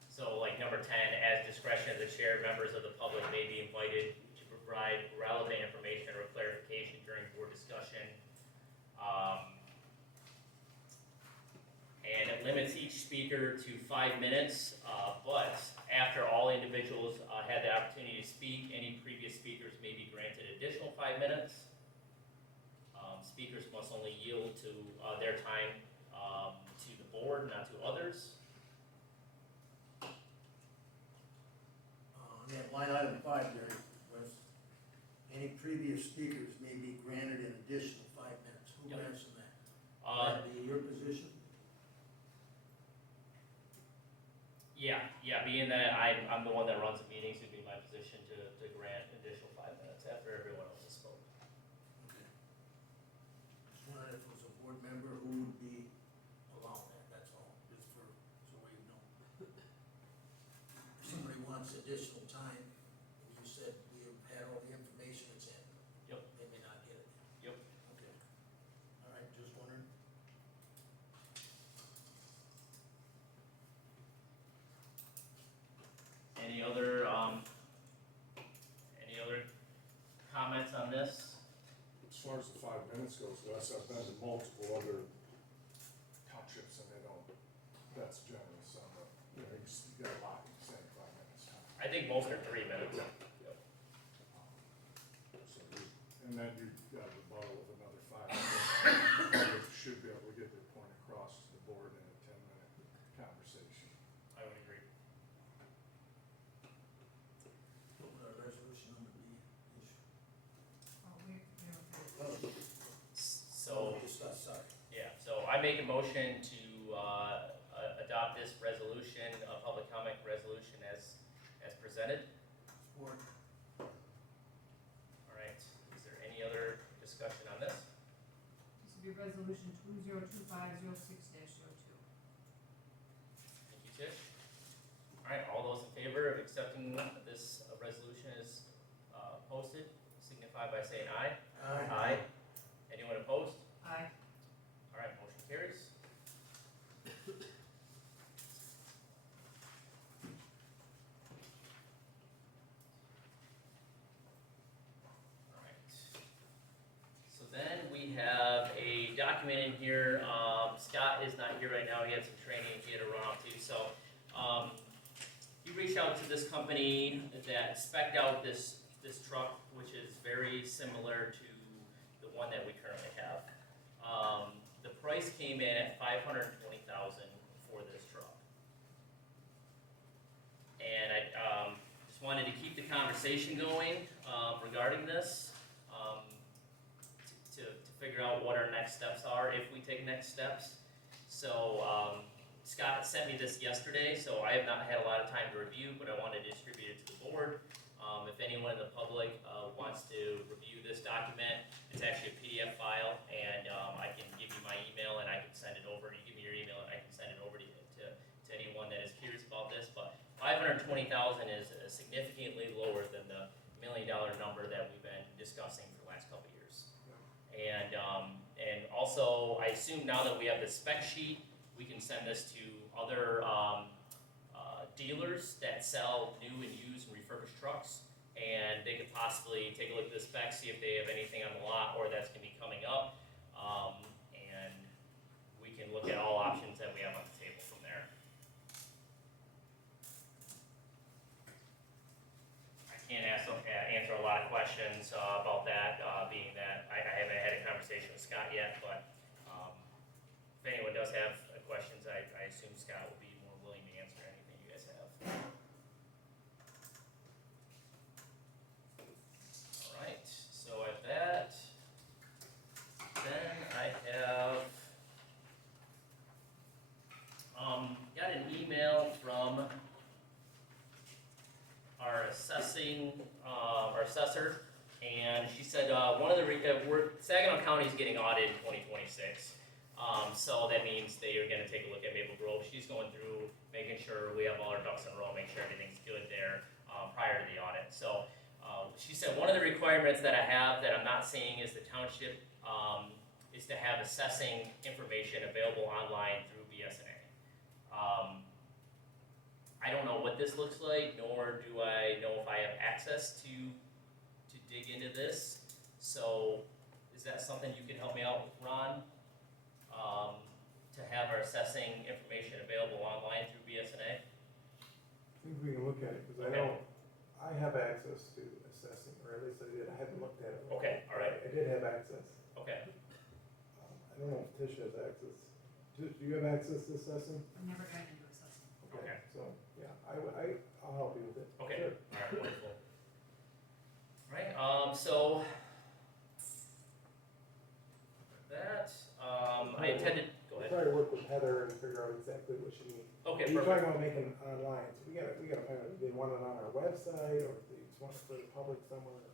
So like number 10, as discretion of the chair, members of the public may be invited to provide relevant information or clarification during board discussion. And it limits each speaker to 5 minutes, but after all individuals had the opportunity to speak, any previous speakers may be granted additional 5 minutes. Speakers must only yield to their time to the board, not to others. Yeah, line item 5 there was, any previous speakers may be granted an additional 5 minutes. Who Yep. grants them that? Would that be your position? Yeah, being that I'm the one that runs the meetings, it'd be my position to grant additional 5 minutes after everyone else has spoken. Okay. Just wondering if it was a board member who would be allowing that, that's all, just for, so we know. If somebody wants additional time, and you said we have had all the information that's in. Yep. They may not get it. Yep. Okay. All right, just wondering. Any other comments on this? As far as the 5 minutes goes, Wes, I've been to multiple other townships and they don't, that's generous on the, you got a lot, you're saying 5 minutes time. I think most are 3 minutes. So and then you got a rebuttal of another 5 minutes. You should be able to get their point across to the board in a 10-minute conversation. I would agree. What would our resolution number be? Oh, we don't have. So, Discuss, sorry. yeah, so I make a motion to adopt this resolution, a public comment resolution as presented. Support. All right, is there any other discussion on this? This will be resolution 2025-06-02. Thank you, Tish. All right, all those in favor of accepting this resolution as posted, signify by saying aye. Aye. Anyone opposed? Aye. All right, motion carries. All right. So then we have a document in here. Scott is not here right now. He had some training he had to run off to. So he reached out to this company that spec'd out this truck, which is very similar to the one that we currently have. The price came in at $520,000 for this truck. And I just wanted to keep the conversation going regarding this, to figure out what our next steps are, if we take next steps. So Scott sent me this yesterday, so I have not had a lot of time to review, but I wanted to distribute it to the board. If anyone in the public wants to review this document, it's actually a PDF file, and I can give you my email and I can send it over. You give me your email and I can send it over to anyone that is curious about this. But $520,000 is significantly lower than the $1 million number that we've been discussing for the last couple of years. And also, I assume now that we have the spec sheet, we can send this to other dealers that sell new and used and refurbished trucks, and they could possibly take a look at the specs, see if they have anything on the lot or that's gonna be coming up. And we can look at all options that we have on the table from there. I can't answer a lot of questions about that, being that I haven't had a conversation with Scott yet, but if anyone does have questions, I assume Scott will be more willing to answer anything you guys have. All right, so at that, then I have got an email from our assessor, and she said one of the Saginaw County is getting audited in 2026. So that means they are going to take a look at Maple Grove. She's going through making sure we have all our ducks in a row, make sure everything's good there prior to the audit. So she said one of the requirements that I have that I'm not seeing is the township is to have assessing information available online through BSNA. I don't know what this looks like, nor do I know if I have access to dig into this. So is that something you can help me out with, Ron? To have our assessing information available online through BSNA? I think we can look at it, because I Okay. know I have access to assessing, or at least I did, I haven't looked at it. Okay, all right. I did have access. Okay. I don't know if Tish has access. Tish, do you have access to assessing? I've never gotten into assessment. Okay. So, yeah, I'll help you with it. Okay. Sure. All right, wonderful. All right, so that, I intended, go ahead. Try to work with Heather and figure out exactly what she needs. Okay, You're perfect. talking about making it online, so we gotta find out, if they want it on our website, or if they just want it for the public somewhere. I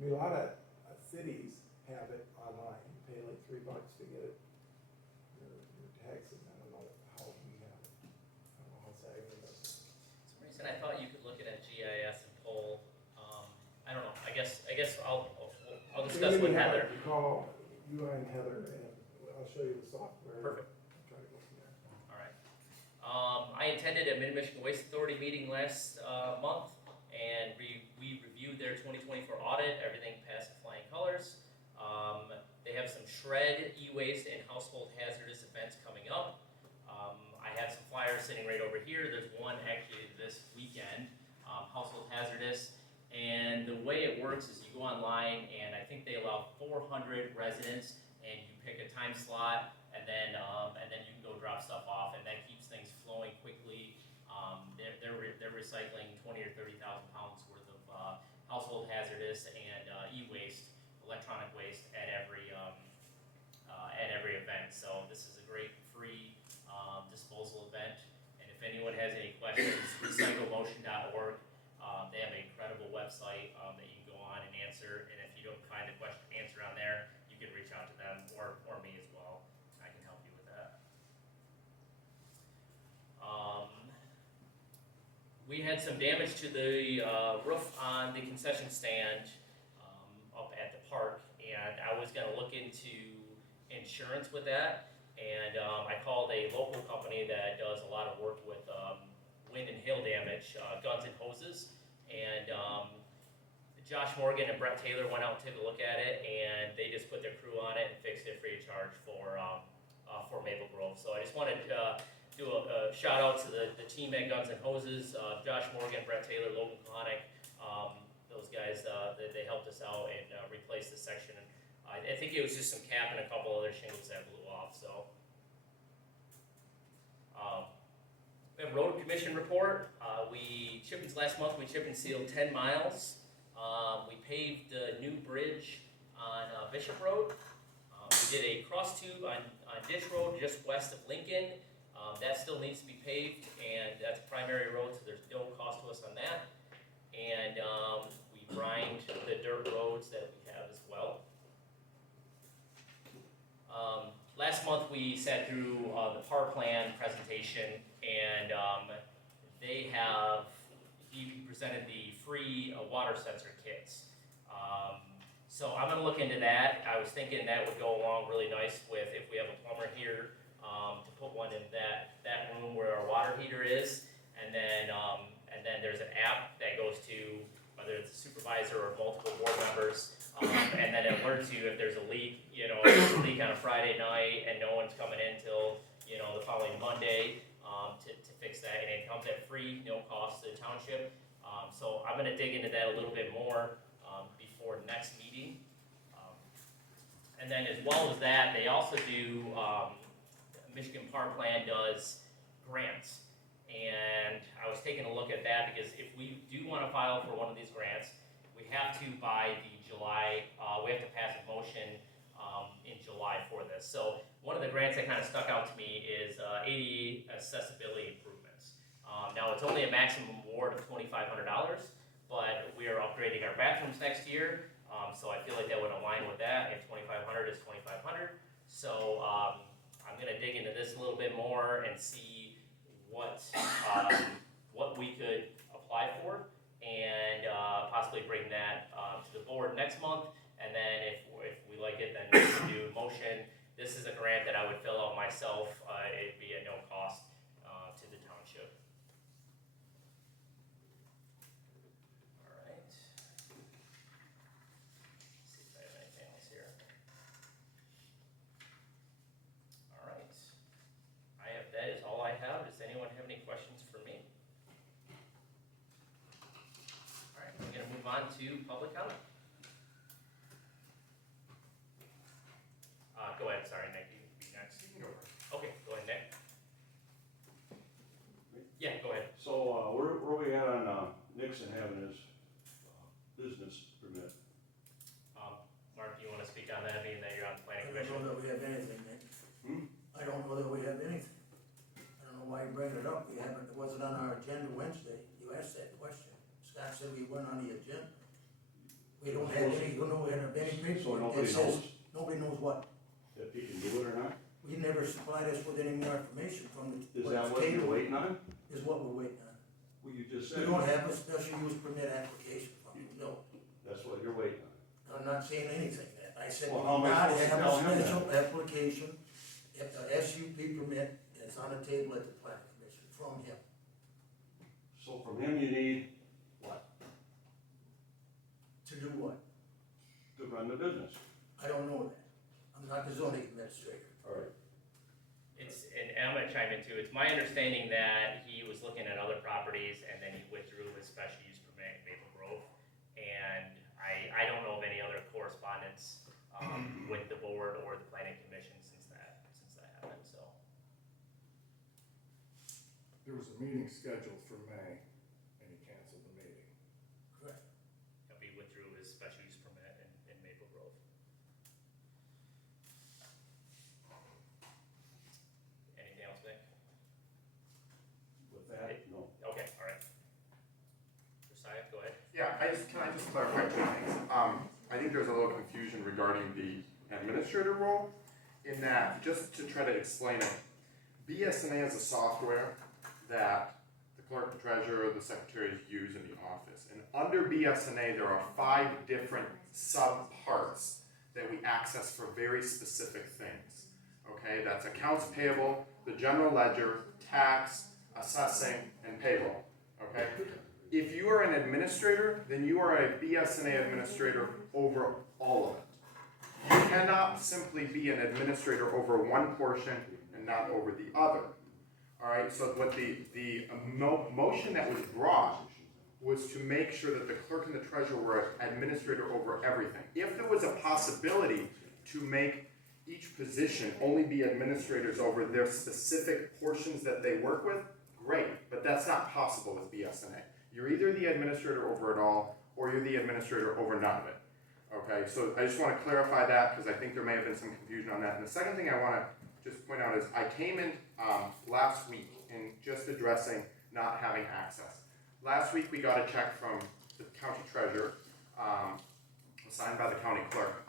mean, a lot of cities have it online, you pay like $3 to get it, your taxes, I don't know how we have it. I don't know how Saginaw does it. For some reason, I thought you could look at a GIS and pull, I don't know, I guess I'll discuss with Maybe Heather. you call you and Heather, and I'll show you the software. Perfect. And try to go from there. All right. I attended a Mid-Michigan Waste Authority meeting last month, and we reviewed their 2024 audit. Everything passed with flying colors. They have some shred, e-waste, and household hazardous events coming up. I have some flyers sitting right over here. There's one actually this weekend, household hazardous. And the way it works is you go online, and I think they allow 400 residents, and you pick a time slot, and then you can go drop stuff off, and that keeps things flowing quickly. They're recycling 20 or 30,000 pounds worth of household hazardous and e-waste, electronic waste at every event. So this is a great free disposal event. And if anyone has any questions, recyclemotion.org. They have an incredible website that you can go on and answer. And if you don't find the answer on there, you can reach out to them or me as well. I can help you with that. We had some damage to the roof on the concession stand up at the park, and I was going to look into insurance with that. And I called a local company that does a lot of work with wind and hail damage, Guns and Hoses. And Josh Morgan and Brett Taylor went out and took a look at it, and they just put their crew on it and fixed it free of charge for Maple Grove. So I just wanted to do a shout out to the team at Guns and Hoses, Josh Morgan, Brett Taylor, Logan Kohanic. Those guys, they helped us out and replaced the section. And I think it was just some cap and a couple other shingles that blew off. So we have a road commission report. Last month we chipped and sealed 10 miles. We paved the new bridge on Bishop Road. We did a cross tube on Ditch Road just west of Lincoln. That still needs to be paved, and that's a primary road, so there's no cost to us on that. And we brined the dirt roads that we have as well. Last month we sat through the PAR plan presentation, and he presented the free water sensor kits. So I'm going to look into that. I was thinking that would go along really nice with if we have a plumber here to put one in that room where our water heater is, and then there's an app that goes to whether it's the to if there's a leak, you know, if there's a leak on a Friday night and no one's coming in till, you know, the following Monday, to fix that, and it comes at free, no cost to the township. So I'm gonna dig into that a little bit more, before next meeting. And then as well as that, they also do, Michigan Park Plan does grants. And I was taking a look at that because if we do wanna file for one of these grants, we have to by the July, we have to pass a motion, in July for this. So one of the grants that kind of stuck out to me is, ADA accessibility improvements. Now it's only a maximum award of $2,500, but we are upgrading our bathrooms next year. So I feel like that would align with that. If 2,500 is 2,500. So, I'm gonna dig into this a little bit more and see what we could apply for, and possibly bring that to the board next month. And then if we like it, then we can do motion. This is a grant that I would fill out myself. It'd be at no cost to the township. All right. Let's see if I have anything else here. All right. That is all I have. Does anyone have any questions for me? All right, we're gonna move on to public comment. Go ahead, sorry, Nick, you can be next. You can go first. Okay, go ahead, Nick. Yeah, go ahead. So, where we at on, Nixon having his, business permit? Mark, do you wanna speak on that, being that you're on the planning I commission? don't know that we have anything, Nick. Hmm? I don't know that we have anything. I don't know why you bring it up, we haven't, it wasn't on our agenda Wednesday, you asked that question. Scott said we weren't on the agenda. We don't have any, we don't have any So paperwork nobody that says, knows nobody knows what. if he can do it or not? We never supplied us with any more information from the. Is that what you're waiting on? Is what we're waiting on. Well, you just We said. don't have a special use permit application from you, no. That's what you're waiting on. I'm not saying anything that, I said we Well, how am I not supposed to have tell a him that? special application, if the SUP permit is on the table at the planning commission from him. So from him you need what? To do what? To run the business. I don't know that. I'm not the zoning administrator. All right. And I'm gonna chime in too, it's my understanding that he was looking at other properties and then he withdrew his special use permit in Maple Grove. And I don't know of any other correspondence, with the board or the planning commission since that happened, so. There was a meeting scheduled for May, and he canceled the meeting. Correct. He withdrew his special use permit in Maple Grove. Anything else, Nick? With that, no. Okay, all right. Josiah, go ahead. Yeah, can I just clarify two things? I think there's a little confusion regarding the administrator role, in that, just to try to explain it, BSNA is a software that the clerk, the treasurer, the secretaries use in the office. And under BSNA, there are 5 different subparts that we access for very specific things. Okay, that's accounts payable, the general ledger, tax, assessing, and payroll. Okay? If you are an administrator, then you are a BSNA administrator over all of it. You cannot simply be an administrator over one portion and not over the other. All right, so what the motion that was brought was to make sure that the clerk and the treasurer were administrator over everything. If there was a possibility to make each position only be administrators over their specific portions that they work with, great, but that's not possible with BSNA. You're either the administrator over it all, or you're the administrator over none of it. Okay, so I just want to clarify that because I think there may have been some confusion on that. And the second thing I want to just point out is I came in last week in just addressing not having access. Last week we got a check from the county treasurer, signed by the county clerk,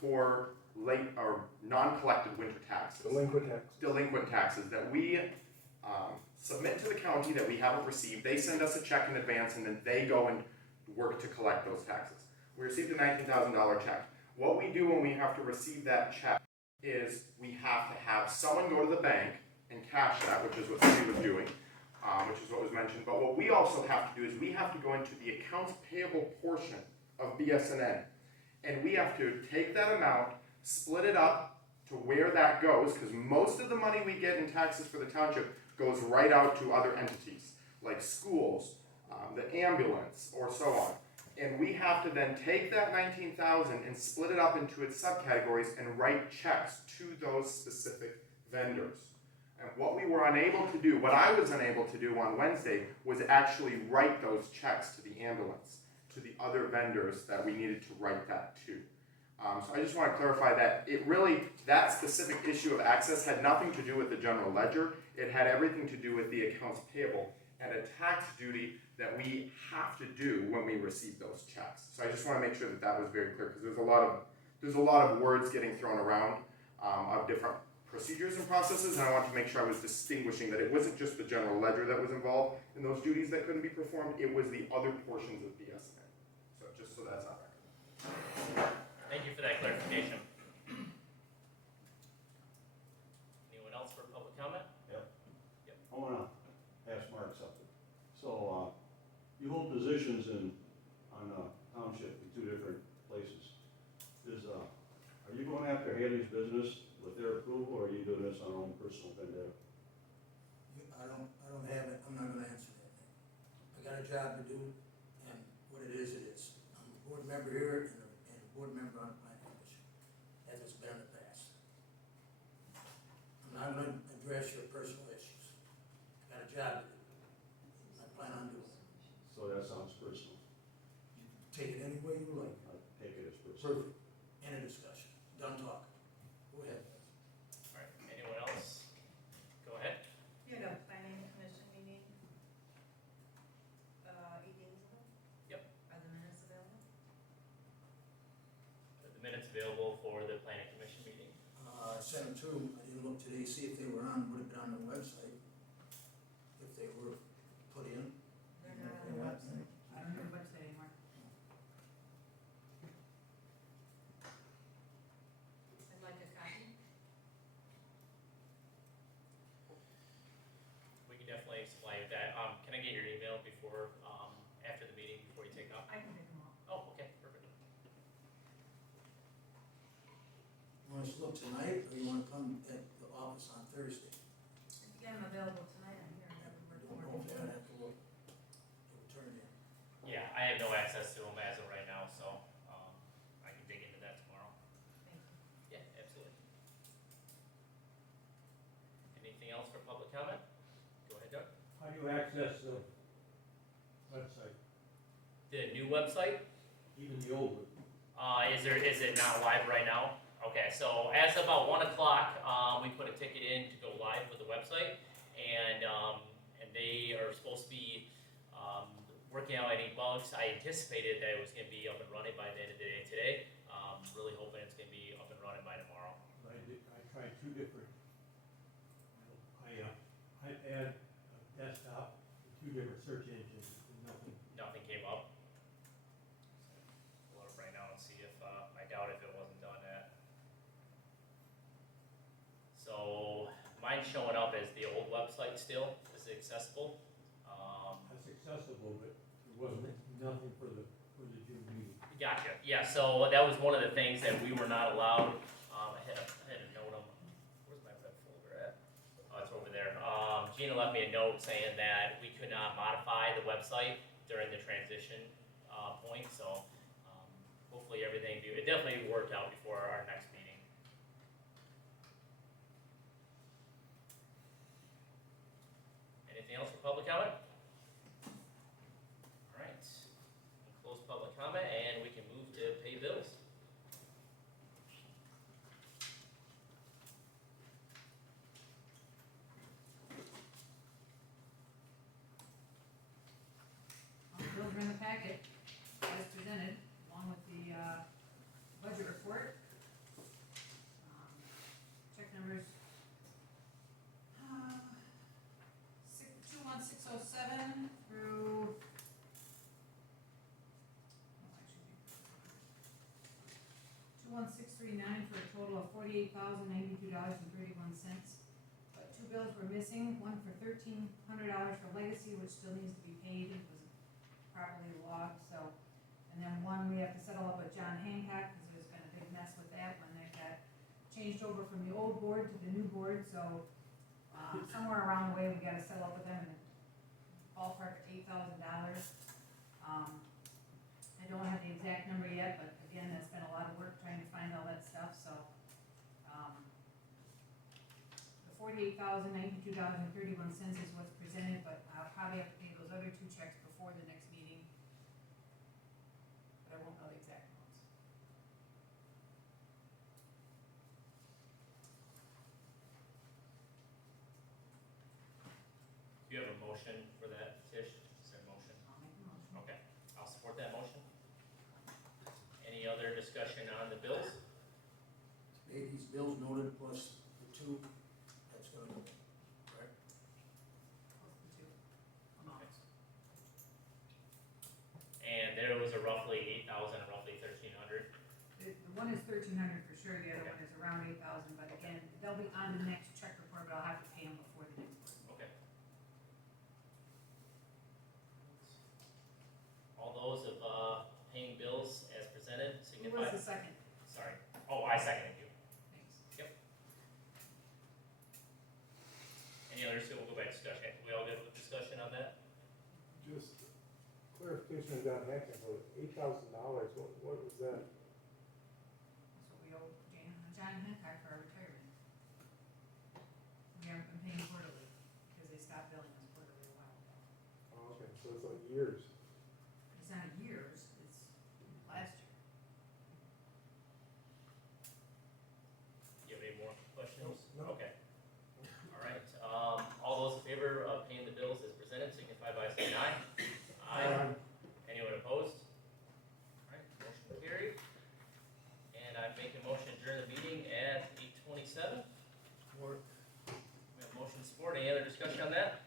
for late or non-collected winter taxes. Delinquent taxes that we submit to the county that we haven't received. They send us a check in advance and then they go and work to collect those taxes. We received a $19,000 check. What we do when we have to receive that check is we have to have someone go to the bank and cash that, which is what Steve was doing, which is what was mentioned. But what we also have to do is we have to go into the accounts payable portion of BSNA and we have to take that amount, split it up to where that goes, because most of the money we get in taxes for the township goes right out to other entities, like schools, the ambulance, or so on. And we have to then take that 19,000 and split it up into its subcategories and write checks to those specific vendors. And what we were unable to do, what I was unable to do on Wednesday, was actually write those checks to the ambulance, to the other vendors that we needed to write that to. So I just want to clarify that that specific issue of access had nothing to do with the general ledger. It had everything to do with the accounts payable and a tax duty that we have to do when we receive those checks. So I just want to make sure that that was very clear, because there's a lot of words getting thrown around of different procedures and processes, and I want to make sure I was distinguishing that it wasn't just the general ledger that was involved in those duties that couldn't be performed, it was the other portions of BSNA. So just so that's on record. Thank you for that clarification. Anyone else for public comment? I wanna ask Mark something. So, you hold positions on township in two different places. Are you going after Haley's business with their approval, or are you doing this on your own personal vendetta? I don't have it, I'm not gonna answer that. I got a job to do, and what it is, it is. I'm a board member here and a board member on the planning commission, as it's been in the past. I'm not gonna address your personal issues. I got a job to do, I plan on doing it. So that sounds personal. You can take it any way you like. I take it as personal. Perfect. End of discussion. Done talking. Go ahead. All right, anyone else? Go ahead. You had a planning commission meeting, 8 days ago? Yep. Are the minutes available? Are the minutes available for the planning commission meeting? I sent them to them, I didn't look today, see if they were on, would have been on the website, if they were put in. They're not on the website. I don't know the website anymore. I'd like a copy. We can definitely supply you with that. Can I get your email before, after the meeting, before you take off? I can pick them up. Oh, okay, perfect. You want us to look tonight, or you wanna come at the office on Thursday? If you get them available tonight, I'm here, that would work Don't for know if me. they'd have to look, it would turn in. Yeah, I have no access to them as of right now, so, I can dig into that tomorrow. Thank you. Yeah, absolutely. Anything else for public comment? Go ahead, Doug. How do you access the website, The new website, even the old one? is it not live right now? Okay, so as about 1 o'clock, we put a ticket in to go live with the website, and they are supposed to be, working out any bugs. I anticipated that it was gonna be up and running by the end of the day today. Really hoping it's gonna be up and running by tomorrow. I tried two different, iPad, desktop, two different search engines, and nothing. Nothing came up. I'll look right now and see if, I doubt if it wasn't done yet. So mine's showing up as the old website still, is it accessible? That's accessible, but there wasn't nothing for the June meeting. Gotcha, yeah, so that was one of the things that we were not allowed, I had a note on, where's my red folder at? Oh, it's over there. Gina left me a note saying that we could not modify the website during the transition, point, so, hopefully everything, it definitely worked out before our next meeting. Anything else for public comment? Alright, we'll close public comment and we can move to pay bills. Bills are in the packet, as presented, along with the, budget report. Check numbers. 21607 through. No, actually. 21639 for a total of $48,092.31. But two bills were missing, one for $1,300 for legacy, which still needs to be paid, it was properly logged, so And then one we have to settle up with John Hancock, because there's been a big mess with that when they got changed over from the old board to the new board, so, somewhere around the way, we gotta settle up with them in the ballpark of $8,000. I don't have the exact number yet, but again, that's been a lot of work trying to find all that stuff, so, the $48,092.31 is what's presented, but I'll probably have to pay those other two checks before the next meeting. But I won't know the exact amounts. Do you have a motion for that, Tish? Is there a motion? I'll make a motion. Okay, I'll support that motion. Any other discussion on the bills? Pay these bills noted plus the two, that's gonna go, correct? Plus the two amounts. And there was a roughly 8,000, and roughly 1,300. The one is 1,300 for sure, the other one is around 8,000, but again, they'll be on the next check report, but I'll have to pay them before the next one. Okay. All those of, paying bills as presented Who was signify. the second? Sorry. Oh, I seconded you. Thanks. Any others? So we'll go back to discussion. We all good with discussion on that? Just clarification on John Hancock, $8,000, what was that? That's what we owe John Hancock for our retirement. We haven't been paying quarterly, because they stopped billing us quarterly a while ago. Oh, okay, so it's like years. It's not years, it's last year. Do you have any more questions? No. Okay. All right. All those in favor of paying the bills as presented signify by saying aye. Anyone opposed? All right, motion carried. And I make a motion to adjourn the meeting at 8:27. Or We have motion support. Any other discussion on that?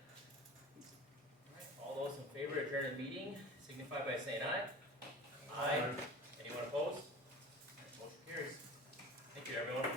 All right, all those in favor of adjourn the meeting signify by saying aye. Aye. Anyone opposed? All right, motion carries. Thank you, everyone.